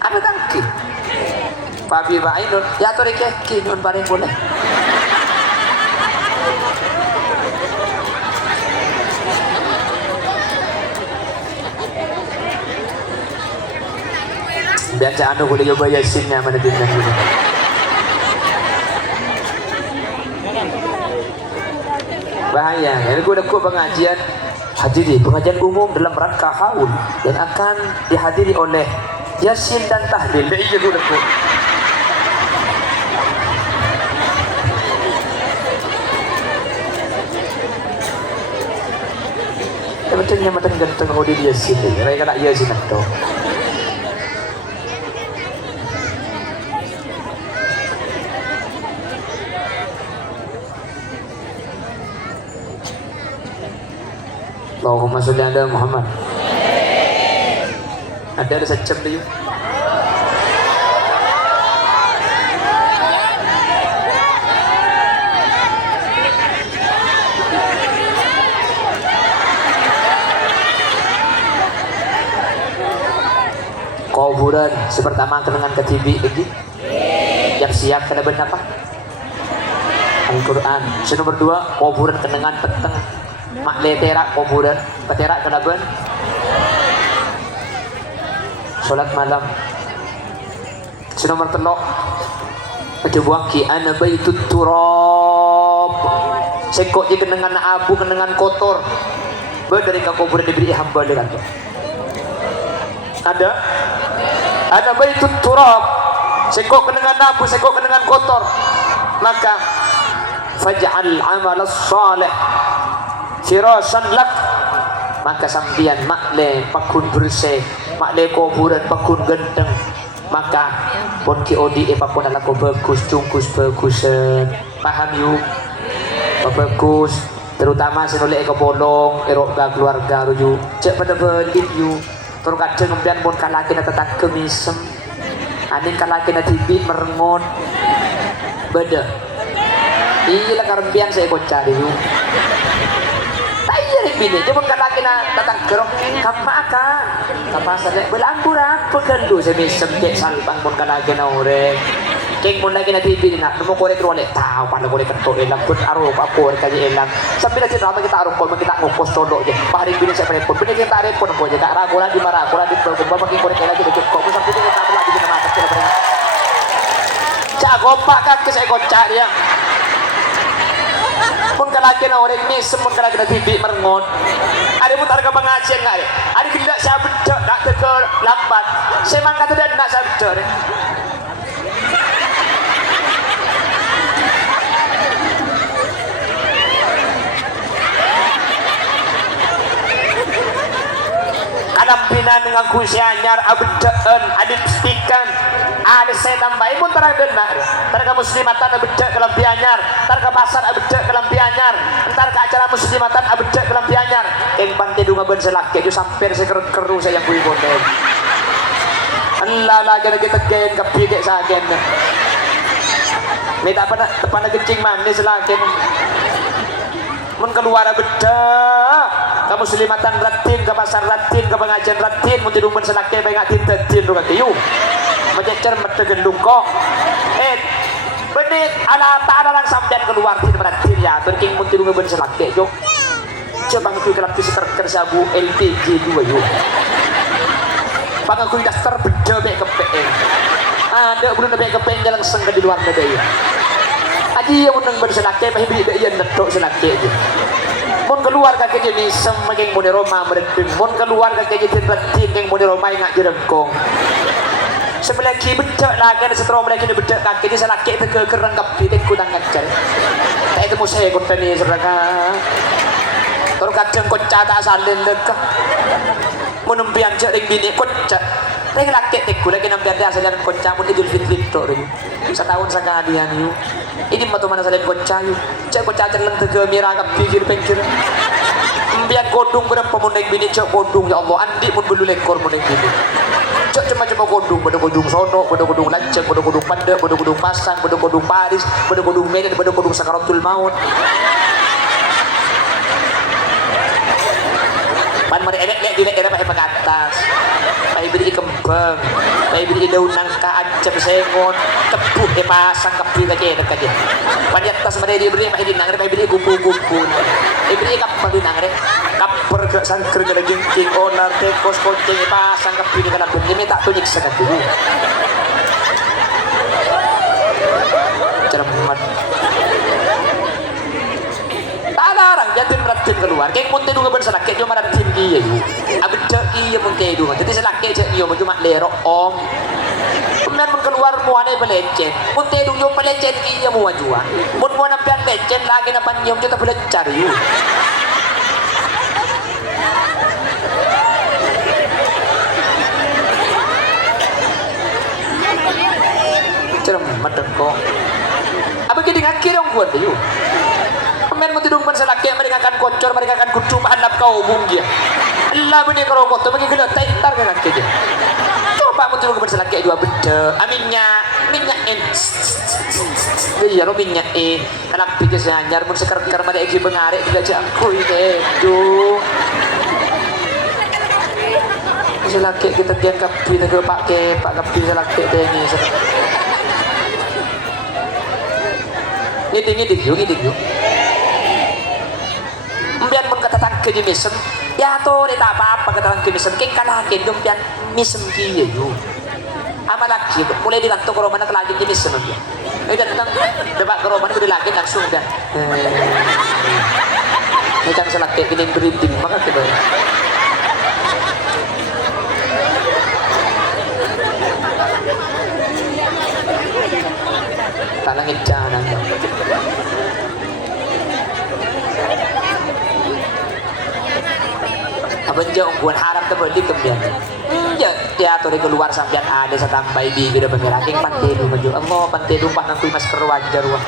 apa tangki papi baik don ya tu reke kinon paling boleh biasa anu boleh coba yasinnya mana bintang ini bahaya ini gue udah pengajian hadiri pengajian umum dalam rangka haul yang akan dihadiri oleh Yasin dan Tahlil. Iya dulu aku. Macamnya matan ganteng kau di Yasin ni. Mereka nak Yasin atau? Allahumma salli ala Muhammad. Ada secam dia. kuburan sepertama kenangan ke TV lagi siap kena benda apa Al-Quran. Nomor 2 kuburan kenangan peteng mak letera kuburan petera kena ben sholat malam. Nomor 3 kebuang ki ana baitut turab sekok je kenangan abu kenangan kotor dari kuburan diberi hamba dengan ada baitut turab sekok kenangan abu sekok kenangan kotor maka faj'al amal salih firasan lak maka sampian makle pakun bersih makle kuburan pakun gendeng maka pun kiodi pakun ala ko bagus cungkus bagusan paham yuk bagus terutama sinolek ke bolong erok ga keluarga yu cek pada belit yu terus kadang kemudian pun kalaki na tetang kemisem anin kalaki na tibi merengon beda iya karempian saya bocah yu tanya bini cuma kalaki na tetang kerok kapa akan kapa sadek belanggur apa kendu saya misem cek salbang pun kalaki na orek keng pun lagi nanti bini nak mau korek rolek tahu pada korek ketok elang pun arok apa kaji elang sampai nanti drama kita arok kalau kita ngokos todok je hari bini saya repot bini kita repot kok je kak ragu lagi marah aku lagi bergumpa makin korek elang jadi cukup aku sampai kita tak lagi dengan mata kecil beri cak gopak kaki saya kocak dia pun kalaki na orang ni semua kalaki na tibi merengon ada mutar ke pengajian nggak ada tidak saya bedok nak ke lambat saya mangkat tu dan nak saya bedok alam bina dengan kusi anyar abdaan adit stikan ada saya tambahin pun terang benar terang muslimatan abda kelampi anyar terang pasar abda kelampi anyar entar ke acara muslimatan abda kelampi anyar yang pantai dunga ben selaki itu sampai sekerut keru saya yang kui bodoh Allah lagi lagi tegain kepi kayak sagen minta apa depan kencing manis lagi mun keluar abda ke muslimatan ratin ke pasar ratin ke pengajian ratin mun tidung ben selaki pengatin tetin dunga tiyu mencecer metegendung kok benit ala tak ada lang sampean keluar tin ratin ya terking mun tidung ben selaki yo coba ngikuy kelap seker sabu LPG 2 yo pangakui dasar beda mek kepeng ada belum mek kepeng jalan sengke di luar negeri aji yang menang ben selaki mah hibi dak yen netok selaki aja mun keluar kaki jenis semegeng mone Roma meredeng mun keluar kaki jenis ratin yang mone Roma ngak jerengkong sebelah kiri bedek lagi ada setrum lagi ada bedek kaki dia selaki itu ke kerang kapi itu kutang kacar tak itu musai konten ini seraka terus kadang kocak tak salin lekah menumpian cek ring bini kocak ring laki teku lagi nampian dia asalnya kocak mun idul fitri tok ring setahun sekalian yuk ini matu mana salin kocak yuk cek kocak terleng tege mirah kapi kiri pengkir ambian kodung berapa mun ring bini cek kodung ya Allah andi mun belu lekor mun ring bini cok cuma kodung, pada kodung sono, pada kodung lanceng, pada kodung pandek, pada kodung pasang, pada kodung Paris, pada kodung Medan, pada kodung Sakaratul Maut. Pan mari elek di daerah pakai atas, pakai beri kembang, pakai beri daun nangka ancam sengon, kepuh pasang kepuh kaje kaje. Pan di atas mari diberi pakai di nangre, pakai beri kumpul-kumpul, beri kapal di nangre. Kapur ke sangker ke jengking onar tekos konceng pasang kepi di kanan bumi tak tunjuk sekali cermat tak larang yatim ratim keluar kayak munte dunga ben selake cuma ratim iya yuk abda iya munte dunga jadi selake cek iya cuma lerok om kemudian keluar muane pelecet munte dunga pelecet iya mua jua mun mua nampian lecet lagi nampan nyom kita belajar yuk cermat kok apa kita ngakir dong buat tu pemain mau tidur pun selaki mereka akan kocor mereka akan kudu mahanap kau bungia Allah punya kerokok tu bagi kena tentar ke kaki dia coba mau tidur pun selaki dua beda minyak iya lo minyak anak pikir seanyar pun seker-ker pada egi pengarik tidak jangkau itu selaki kita kian kapi nak pakai pak kapi selaki ini. Ngiding yuk. Mbian pun kata tangke di misem, ya to dia tak apa kata tangke misem, keng kalah keng mbian misem kiye yuk. Ama laki mulai di kantor korban nak lagi di misem dia. Datang dapat korban itu lagi langsung dah. Macam selaki gini berinding maka kita. Tak langit jangan. Abang jauh ungguan harap terbalik kemudian. Ya atau di keluar sampean ada setambai bibi dan pemeraking pantai du maju. Allah pantai du pak nangkui masker wajar wah.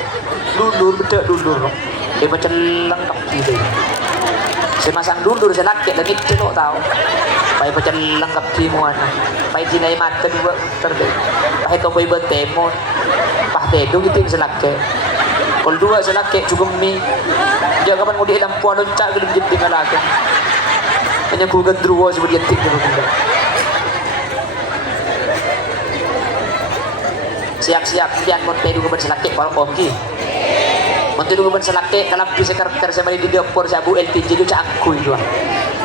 Dulur bedak dulur. Dia macam lengkap gitu. Saya masang dulur saya laki langit celok tahu. Pai macam lengkap timuan. Pai jinai mata dua terbaik. Pai kau pai bertemu. Pah tedu gitu yang selake. Kalau dua selake cukup mi. Jangan kapan mau dilampu loncat ke dalam tinggal lagi. Hanya ku gendruwo seperti tik gitu. Siap-siap pian mon tedu ke selake para omki. Mon tedu ke selake kalau bisa karakter saya mari di dapur sabu LPG itu cangkuy dua.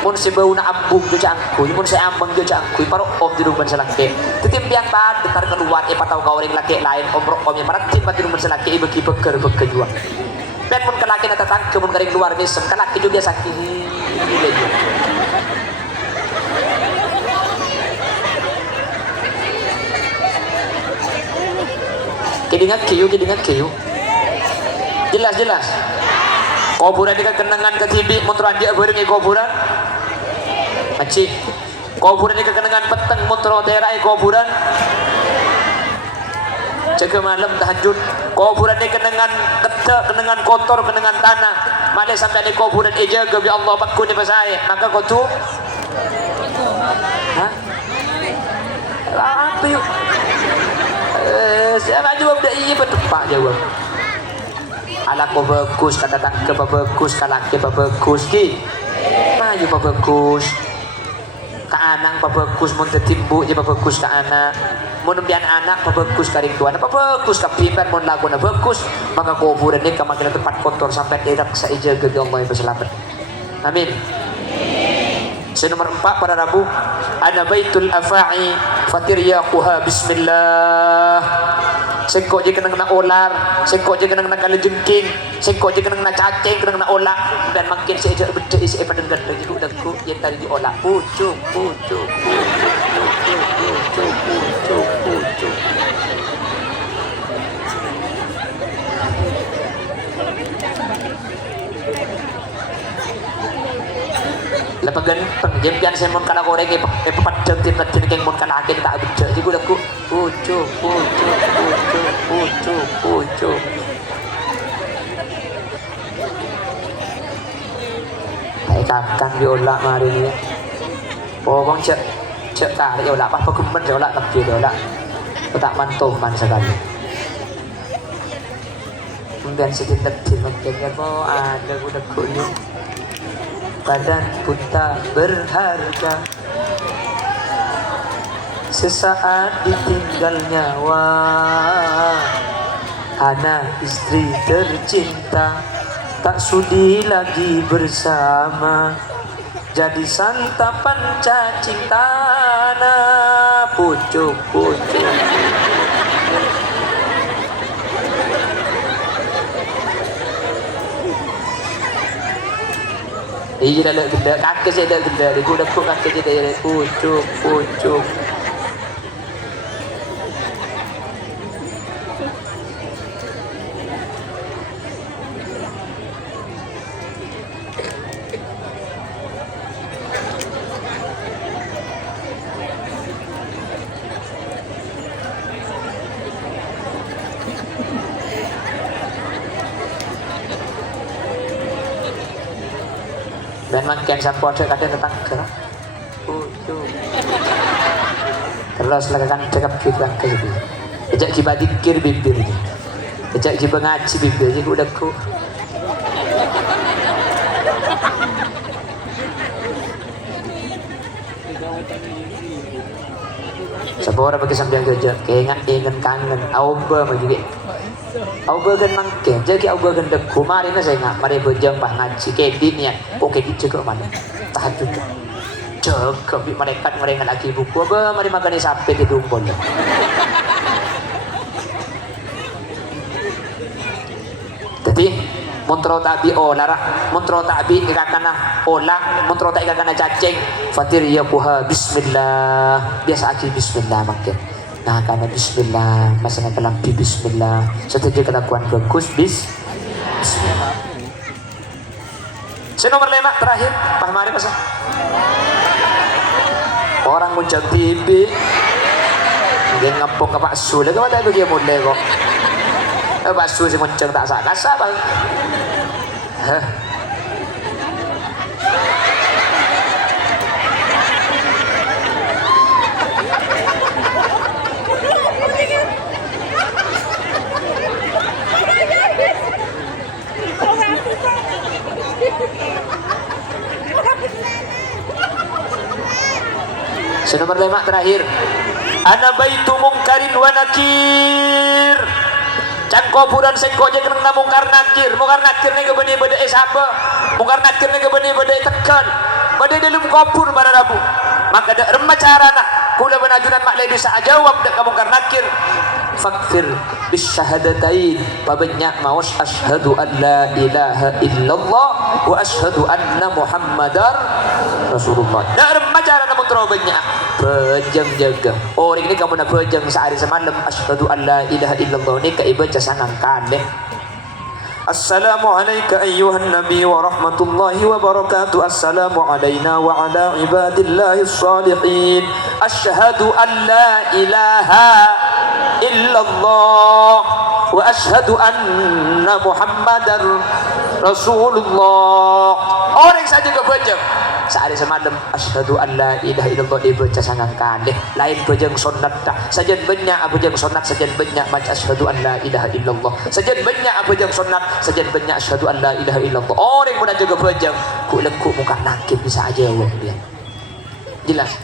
Mun si bau na ambung tu cangkuy, mun saya ambang tu cangkuy, para om di rumah selake. Tetap pian tad bentar keluar patau kau orang laki lain om yang parat tim di rumah selake ibu beker jua. Pian mun kelaki na tatang ke mun kering luar misem, kelaki juga sakit. Kidingat kiyu. Jelas. Kuburan di kenangan ke TV, motor dia bareng kuburan. Acik. Kuburan di kenangan peteng motor terai kuburan. Jaga malam tahajud. Kuburan di kenangan ketek, kenangan kotor, kenangan tanah. Malah sampai di kuburan jaga bi Allah pakku ni pasai. Maka kau tu. Hah? Apa yuk? Saya jawab dah iya bertepak jawab. Ala ko bagus kata tangke bagus kalake bagus ki. Maju bagus. Ka anang bagus mun tetimbu je bagus ka anak. Mun bian anak bagus ka ring tuan bagus ka pimpin mun laguna bagus maka kuburan ni ka makin tempat kotor sampai tidak saija ge Allah berselamat. Amin. Nomor 4 pada Rabu ada baitul afa'i fatiryaquha bismillah. Sengkok je kena olar, sengkok je kena kalajengking, sengkok je kena cacing, kena olah dan makin seja beda isi pada dengan lagi udangku yang tadi diolah. Pucuk. Lepagan pengjempian saya mon kana koreng pepat jam tim keng mon kana agen tak beda jadi gue aku pucuk kayak kapan diolah mari ni pokong cek tarik diolah apa kemen diolah tapi diolah tak mantoman sekali kemudian sedikit mungkin mau ada udah kulit badan pun tak berharga sesaat ditinggal nyawa anak istri tercinta tak sudi lagi bersama jadi santapan cacing tanah pucuk iya dah genda kakek saya dah genda dia udah kok kakek dia dah pucuk dan makin sampo ada kadang datang gerak terus lakukan cakap kita ke situ ejak kibat dikir bibir ejak kibat ngaji bibir jadi udah ku Sabora bagi sambil kerja, keingat ingin kangen, auba juga. Auba kan mangke, jadi auba kan dek kumari na saya ngak, mari berjam bah ngaji kedin ya, oke juga mana, tahajud. Jaga bi malaikat mereka lagi buku apa mari makan sampai di dumpon. Jadi montro tabi olah, montro tabi ikakana olah, montro tak ikakana cacing. Fatir ya kuha bismillah, biasa aki bismillah makin. Nah karena bismillah, masanya kelampi bismillah. Setuju kelakuan bagus bismillah. Nomor 5 terakhir, Pak Mari pasal. Orang muncul TV, dia ngapung ke Pak Su, lagi mana dia mulai kok. Pak Su si muncul tak sakasa bang. Nomor 5 terakhir. Ana baitu mungkarin wa nakir. Can kuburan sengko je kena mungkar nakir. Mungkar nakir ni gebeni bade apa? Mungkar nakir ni gebeni bade tekan. Bade dalam kubur bara rabu. Maka dak remah carana kula benajunan mak bisa jawab dak mungkar nakir. Fakfir bisyahadatain pabanyak maus asyhadu an la ilaha illallah wa asyhadu anna muhammadar rasulullah. Dak remah carana muntro banyak pejam jaga orang ini kamu nak pejam sehari semalam asyhadu an la ilaha illallah ni ka ibadah sanangkan deh. Assalamualaikum ayyuhan nabi wa rahmatullahi wa barakatuh. Assalamu alayna wa ala ibadillahi salihin. Asyhadu an la ilaha illallah wa asyhadu anna muhammadar rasulullah. Orang saja ke pejam sehari semalam asyhadu an la ilaha illallah ibaca sangang kalih lain bejeng sunat dah sajen banyak bejeng sunat sajen banyak maca asyhadu an la ilaha illallah sajen banyak bejeng sunat sajen banyak asyhadu an la ilaha illallah. Orang pun jaga bejeng ku lekuk muka nakib bisa aja dia jelas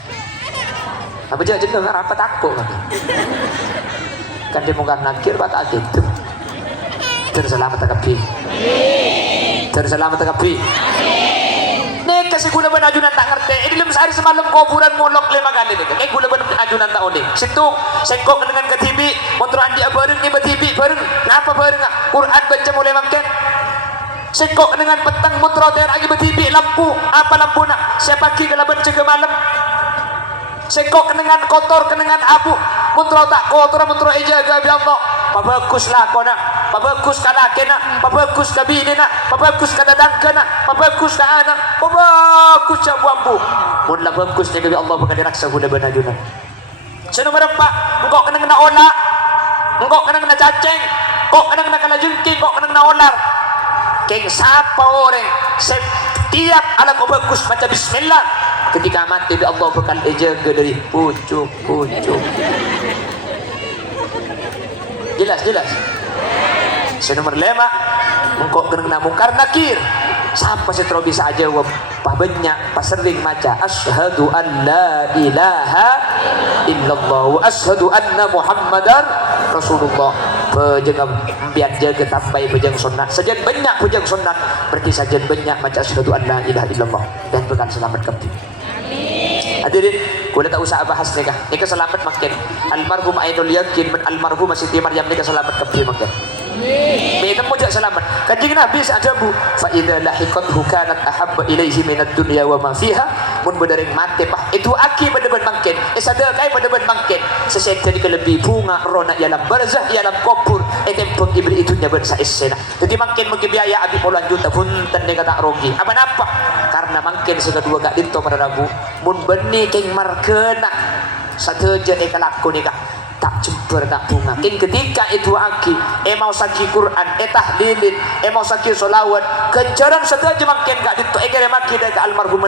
apa je jeneng apa takut kan dia muka nakir batak gitu terselamat takapi terselamat takapi. Kasi gula ban ajunan tak ngerti. Ini lem sehari semalam kuburan molok 5 kali ni. Kayak gula ban ajunan tak unik. Situ sengkok dengan ke TV. Montro andi bareng ni TV bareng. Ngapa bareng ah? Quran baca mulai makan. Sengkok dengan petang montro ter lagi TV lampu. Apa lampu nak? Siapa pagi kalau ban cegah malam. Sengkok dengan kotor dengan abu. Montro tak kotor montro eja gabi Allah. Pabagus lah kau nak. Pabagus ka laki nak, pabagus ka bini nak, pabagus ka dadang ka nak, pabagus ka anak, pabagus sa buambu. Mun la bagus ni gabi Allah baka diraksa guna banajunan. Sa nomor 4, engkau kena kena ola, engkau kena kena cacing, engkau kena kena kalajengking, engkau kena kena olar. Keng sapa orang setiap alam kau bagus baca bismillah. Ketika mati Allah bakal jaga dari pucuk. Jelas. Nomor 5 engkau kena mungkar nakir sampai setro bisa aja banyak pasering maca asyhadu an la ilaha illallah wa asyhadu anna muhammadar rasulullah. Pejeng biar jaga tambai pejeng sunat sajen banyak pejeng sunat berarti sajen banyak maca asyhadu an la ilaha illallah dan bakal selamat kabeh. Hadirin, kuda tak usah bahas nikah. Nikah selamat makin. Almarhum Ainul Yakin men almarhum Siti Maryam nikah selamat kabeh makin. Minum mujak selamat. Kanjeng Nabi sa'adabu fa idza lahiqathu kanat ahabba ilaihi minad dunya wa ma fiha. Mun bedereng mati pah itu aki pada ben mangkin. Sada kai pada ben mangkin. Sesek jadi lebih bunga rona ialam barzah ialam kubur. Tempong ibri itu nya ben saesena. Jadi mangkin mungkin biaya abi puluhan juta punten ne kata rugi. Apa napa? Karena mangkin sekedua gak dinto pada rabu. Mun beni keng markena. Sateja ekalaku nikah. Tak jember tak bunga. King ketika itu aki, mau saki Quran, tahlilin, mau saki solawat, kencaran saja makin gak ditu. Egere makin dari almarhumah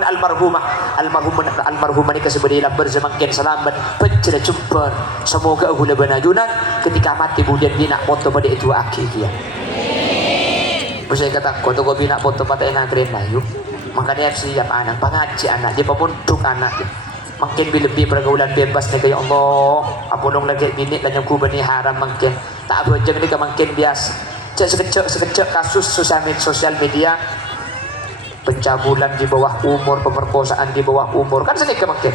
ini kesebadilah berzemakin selamat pencera jember. Semoga gula benajunan ketika mati budian bina foto pada itu aki dia. Saya kata kau tu kau bina foto pada yang ngagren layu. Makanya siap anak pengaji anak dia pemunduk anak dia. makin lebih pergaulan bebas ni ya Allah. Apolong lagi bini dan yang ku bani haram makin tak berjeng ni makin biasa. Sekecek kasus sosial media pencabulan di bawah umur, pemerkosaan di bawah umur kan sedikit makin.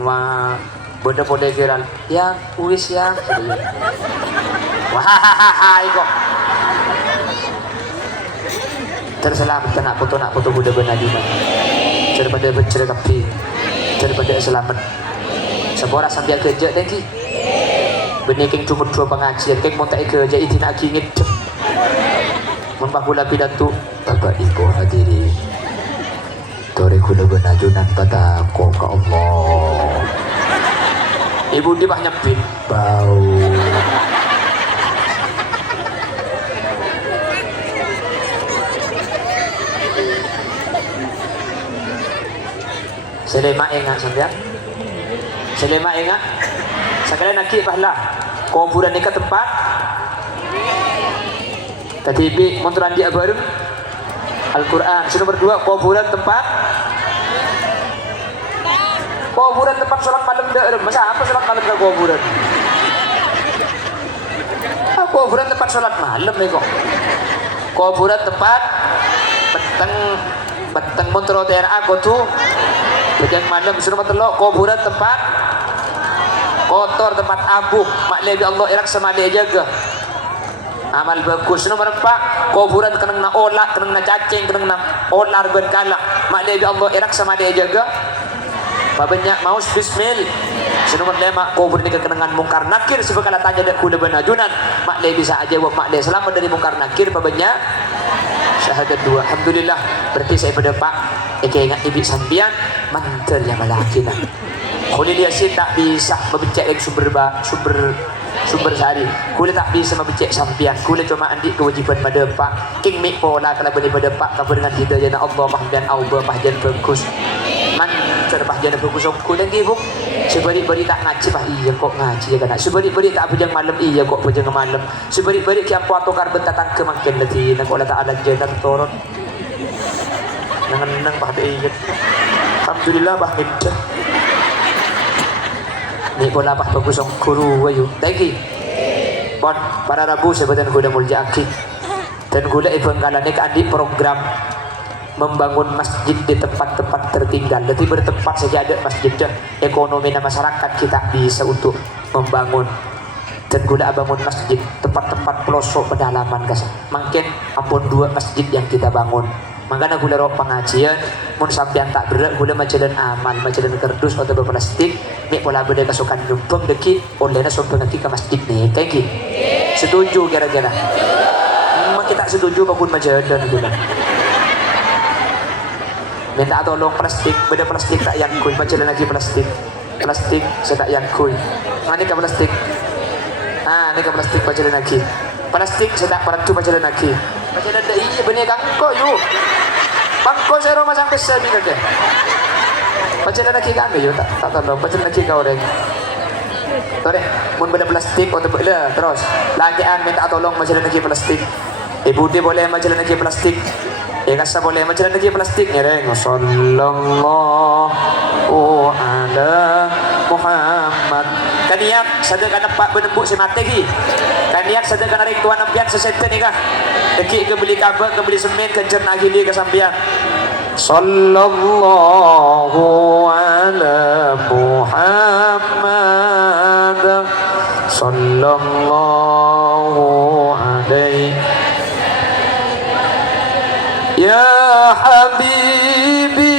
Wah, benda-benda viral yang uis yang wah kok terselamatkan nak foto budak benadina daripada bercerai kapi daripada selamat seborang sambil kerja lagi beneking cuma dua pengajian kek mau tak kerja itu nak kingit membahula pidato Bapak Ibu hadirin tore kuda benajunan pada ko ka Allah ibu di banyak pin bau Selema enggak sampean? Selema enggak? Sekalian nak pahala. Kuburan ni ke tempat. Tadi montoran dia baru Al-Quran. Sudah berdua kuburan tempat. Kuburan tempat sholat malam dah. Masa apa sholat malam ke kuburan? Kuburan tempat sholat malam ni kok. Kuburan tempat peteng montro daerah aku tu. Bejang malam suruh telok kuburan tempat kotor tempat abuk maklum Allah irak sama dia jaga amal bagus nomor 4 kuburan kena na olak kena na cacing kena na olar berkala maklum Allah irak sama dia jaga banyak mau bismil nomor 5 kuburan ini kenangan mungkar nakir sebekala tanya dak kuda benajunan maklum bisa aja buat maklum selamat dari mungkar nakir banyak syahadat 2 alhamdulillah berarti saya pada pak ingat ibu sambian mantel yang malaki lah. Kulit Yasin tak bisa membecek lagi sumber sehari. Kulit tak bisa membecek sambian. Kulit cuma andi kewajiban pada pak. King mik pola kalau beri pada pak kabar dengan hidayah Allah pahjan Allah pahjan bagus. Mantel pahjan bagus. Kulit ibu seberi-beri tak ngaji pak iya kok ngaji ya kan. Seberi-beri tak pujang malam iya kok pujang malam. Seberi-beri kiam puatu karben tatang ke makin lagi. Nak olah tak ada jenat turun. Nang bah beiyet alhamdulillah bah hiddah ni pola bah bagus ang guru ayo thank pon para rabu sebutan kuda mulja akid dan kuda ibangkalane ke andi program membangun masjid di tempat-tempat tertinggal jadi bertempat saja ada masjid ekonomi dan masyarakat kita bisa untuk membangun dan kuda bangun masjid tempat-tempat pelosok pedalaman guys makin ampun 2 masjid yang kita bangun makanya gula rok pengajian mun sampean tak berat gula majalan amal majalan kardus atau plastik ni pola beda kasukan nyumpeng deki online sumpeng nanti ke masjid nih thank you setuju kira-kira kita setuju bangun majalan gula minta tolong plastik beda plastik tak yang kuy majalan lagi plastik saya tak yang kuy mana ke plastik ini ke plastik majalan lagi plastik saya tak perantu majalan lagi majalan dah iya benih kangko yuk bangko saya rumah sampai sebi kake majalah lagi kami yuk tak tahu majalah lagi kau orang tahu deh mun benda plastik atau bela terus lagian minta tolong majalah lagi plastik ibu dia boleh majalah lagi plastik kasa boleh majalah lagi plastik ya reng sallallahu ala Muhammad kaniak sadar pak benembuk si mati lagi kaniak sadar kana ring tuan ampian sesenten ni kah deki ke beli kabel ke beli semen ke cerna gili ke sampian sallallahu ala Muhammad sallallahu alaihi ya habibi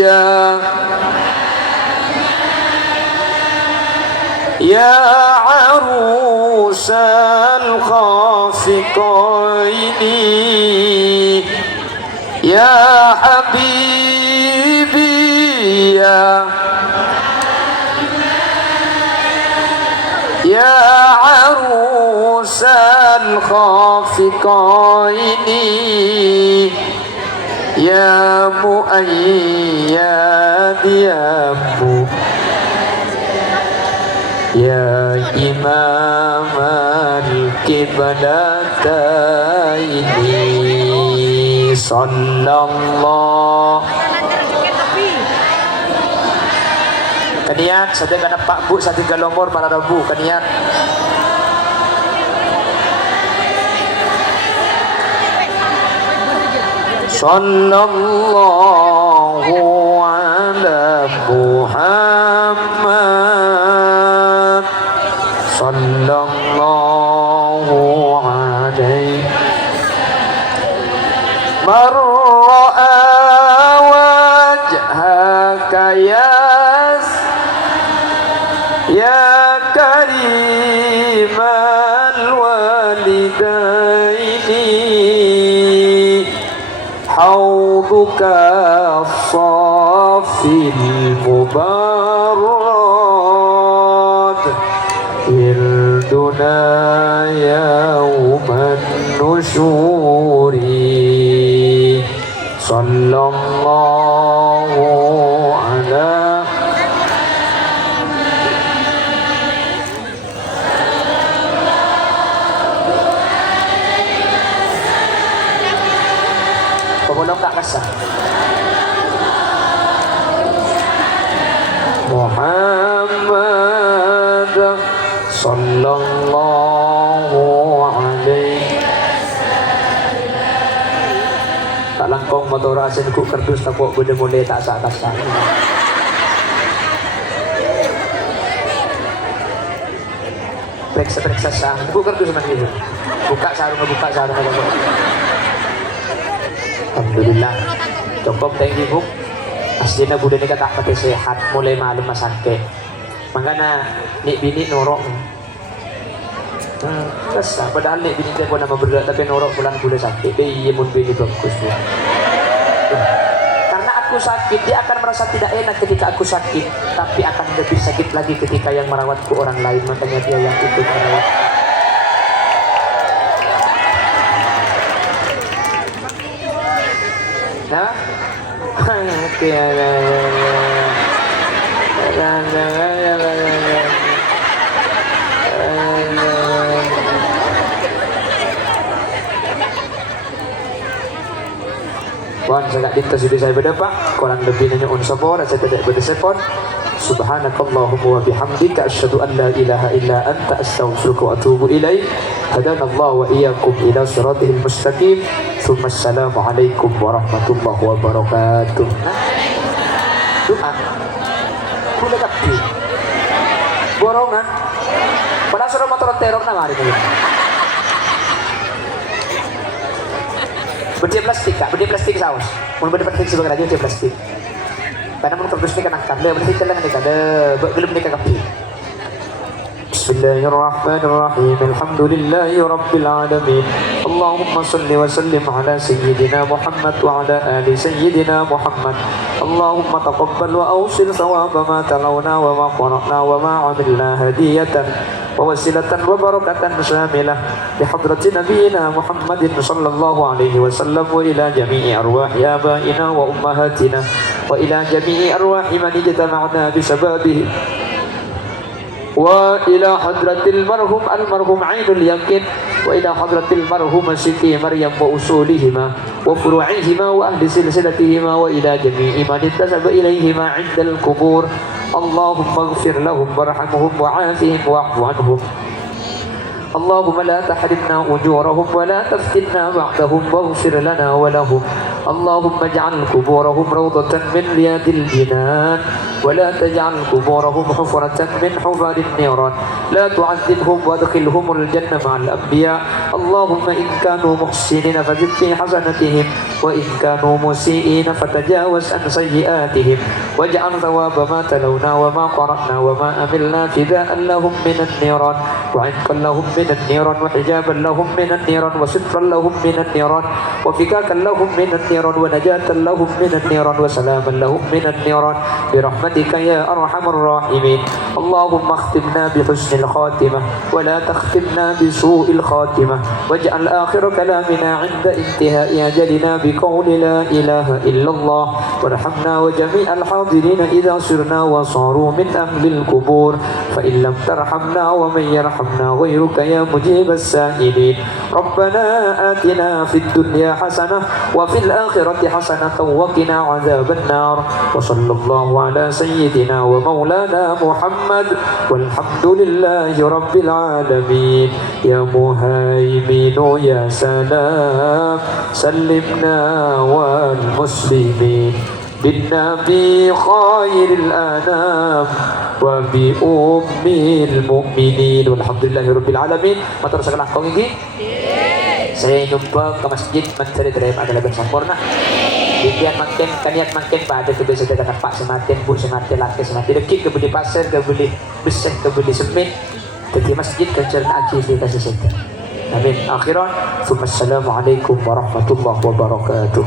ya عروس الخافقين يا حبيبي يا عروس الخافقين يا مؤيد يا يا إمام القبلتين صلى الله Kaniat sadaya kana Pak Bu sa tiga lomor para Rabu kaniat. Sallallahu ala Muhammad sallallahu alaihi marra'a wajhaka ya karimal walidaini hawduka as-safil mubarrad irduna yawman nusyuri sallallahu ala pemulung tak kasar Muhammad sallallahu alaihi tak langkong motor asin ku kerdus tak kok benda mulai tak sak kasar periksa sang ku kerdus man gitu buka sarung alhamdulillah cukup thank you bu asjina budak ni kata mati sehat mulai malam masake makanya nik bini norok kesah padahal nik bini dia pun nama berdoa tapi norok bulan bulan sakit dia mun bini bagus bu karena aku sakit dia akan merasa tidak enak ketika aku sakit tapi akan lebih sakit lagi ketika yang merawatku orang lain makanya dia yang ikut merawat. Nah, oke Wan sangat dinta sudah saya berdepak kurang lebih nanya on support saya tidak berdesepon subhanakallahumma wa bihamdika asyhadu an la ilaha illa anta astaghfiruka wa atubu ilaik hadanallahu wa iyyakum ila siratal mustaqim thumma assalamu alaikum warahmatullahi wabarakatuh. Doa kuda kaki borongan pada suruh motor teror nama hari ini bedi plastik saus mun bedi plastik sebagai raja bedi plastik karena mun kerdus ni kanakan le bedi telan ni kada belum ni kakapi. Bismillahirrahmanirrahim alhamdulillahi rabbil alamin Allahumma salli wa sallim ala sayyidina Muhammad wa ala ali sayyidina Muhammad Allahumma taqabbal wa awsil thawaba ma talawna wa ma qara'na wa ma amilna hadiyatan ووسيلة وبركة شاملة لحضرة نبينا محمد صلى الله عليه وسلم وإلى جميع أرواح آبائنا وأمهاتنا وإلى جميع أرواح من اجتمعنا بسببه وإلى حضرة المرحوم عين اليقين وإلى حضرة المرحوم سيدي مريم وأصولهما وفروعهما وأهل سلسلتهما وإلى جميع من انتسب إليهما عند القبور اللهم اغفر لهم وارحمهم وعافهم واعف عنهم اللهم لا تحرمنا أجورهم ولا تفتنا بعدهم واغفر لنا ولهم اللهم اجعل قبورهم روضة من رياض الجنان ولا تجعل قبورهم حفرة من حفر النيران لا تعذبهم وادخلهم الجنة مع الأنبياء اللهم إن كانوا محسنين فزد في حسنتهم وإن كانوا مسيئين فتجاوز عن سيئاتهم واجعل ثواب ما تلونا وما قرأنا وما أملنا فداء لهم من النيران وعتقا لهم من النيران وحجابا لهم من النيران وسترا لهم من النيران وفكاكا لهم من النيران ونجاة لهم من النيران وسلاما لهم من النيران برحمتك يا أرحم الراحمين اللهم اختمنا بحسن الخاتمة ولا تختمنا بسوء الخاتمة واجعل آخر كلامنا عند انتهاء أجلنا بقول لا إله إلا الله وارحمنا وجميع الحاضرين إذا صرنا وصاروا من أهل القبور فإن لم ترحمنا ومن يرحمنا غيرك يا مجيب السائلين ربنا آتنا في الدنيا حسنة وفي الآخرة حسنة وقنا عذاب النار وصلى الله على سيدنا ومولانا محمد والحمد لله رب العالمين يا مهيمن يا سلام سلمنا والمسلمين بالنبي خير الأنام وبأم المؤمنين والحمد لله رب العالمين. Matur sekalian kong ini saya nyumbang ke masjid Menteri Dalam adalah bersempurna bibian makin kaniat makin pada kebiasaan dengan pak semakin bu semakin laki semakin dekik kebeli pasir kebeli besek kebeli semen jadi masjid kencerna aktivitas sesuatu. Amin. Akhiran, assalamualaikum warahmatullahi wabarakatuh.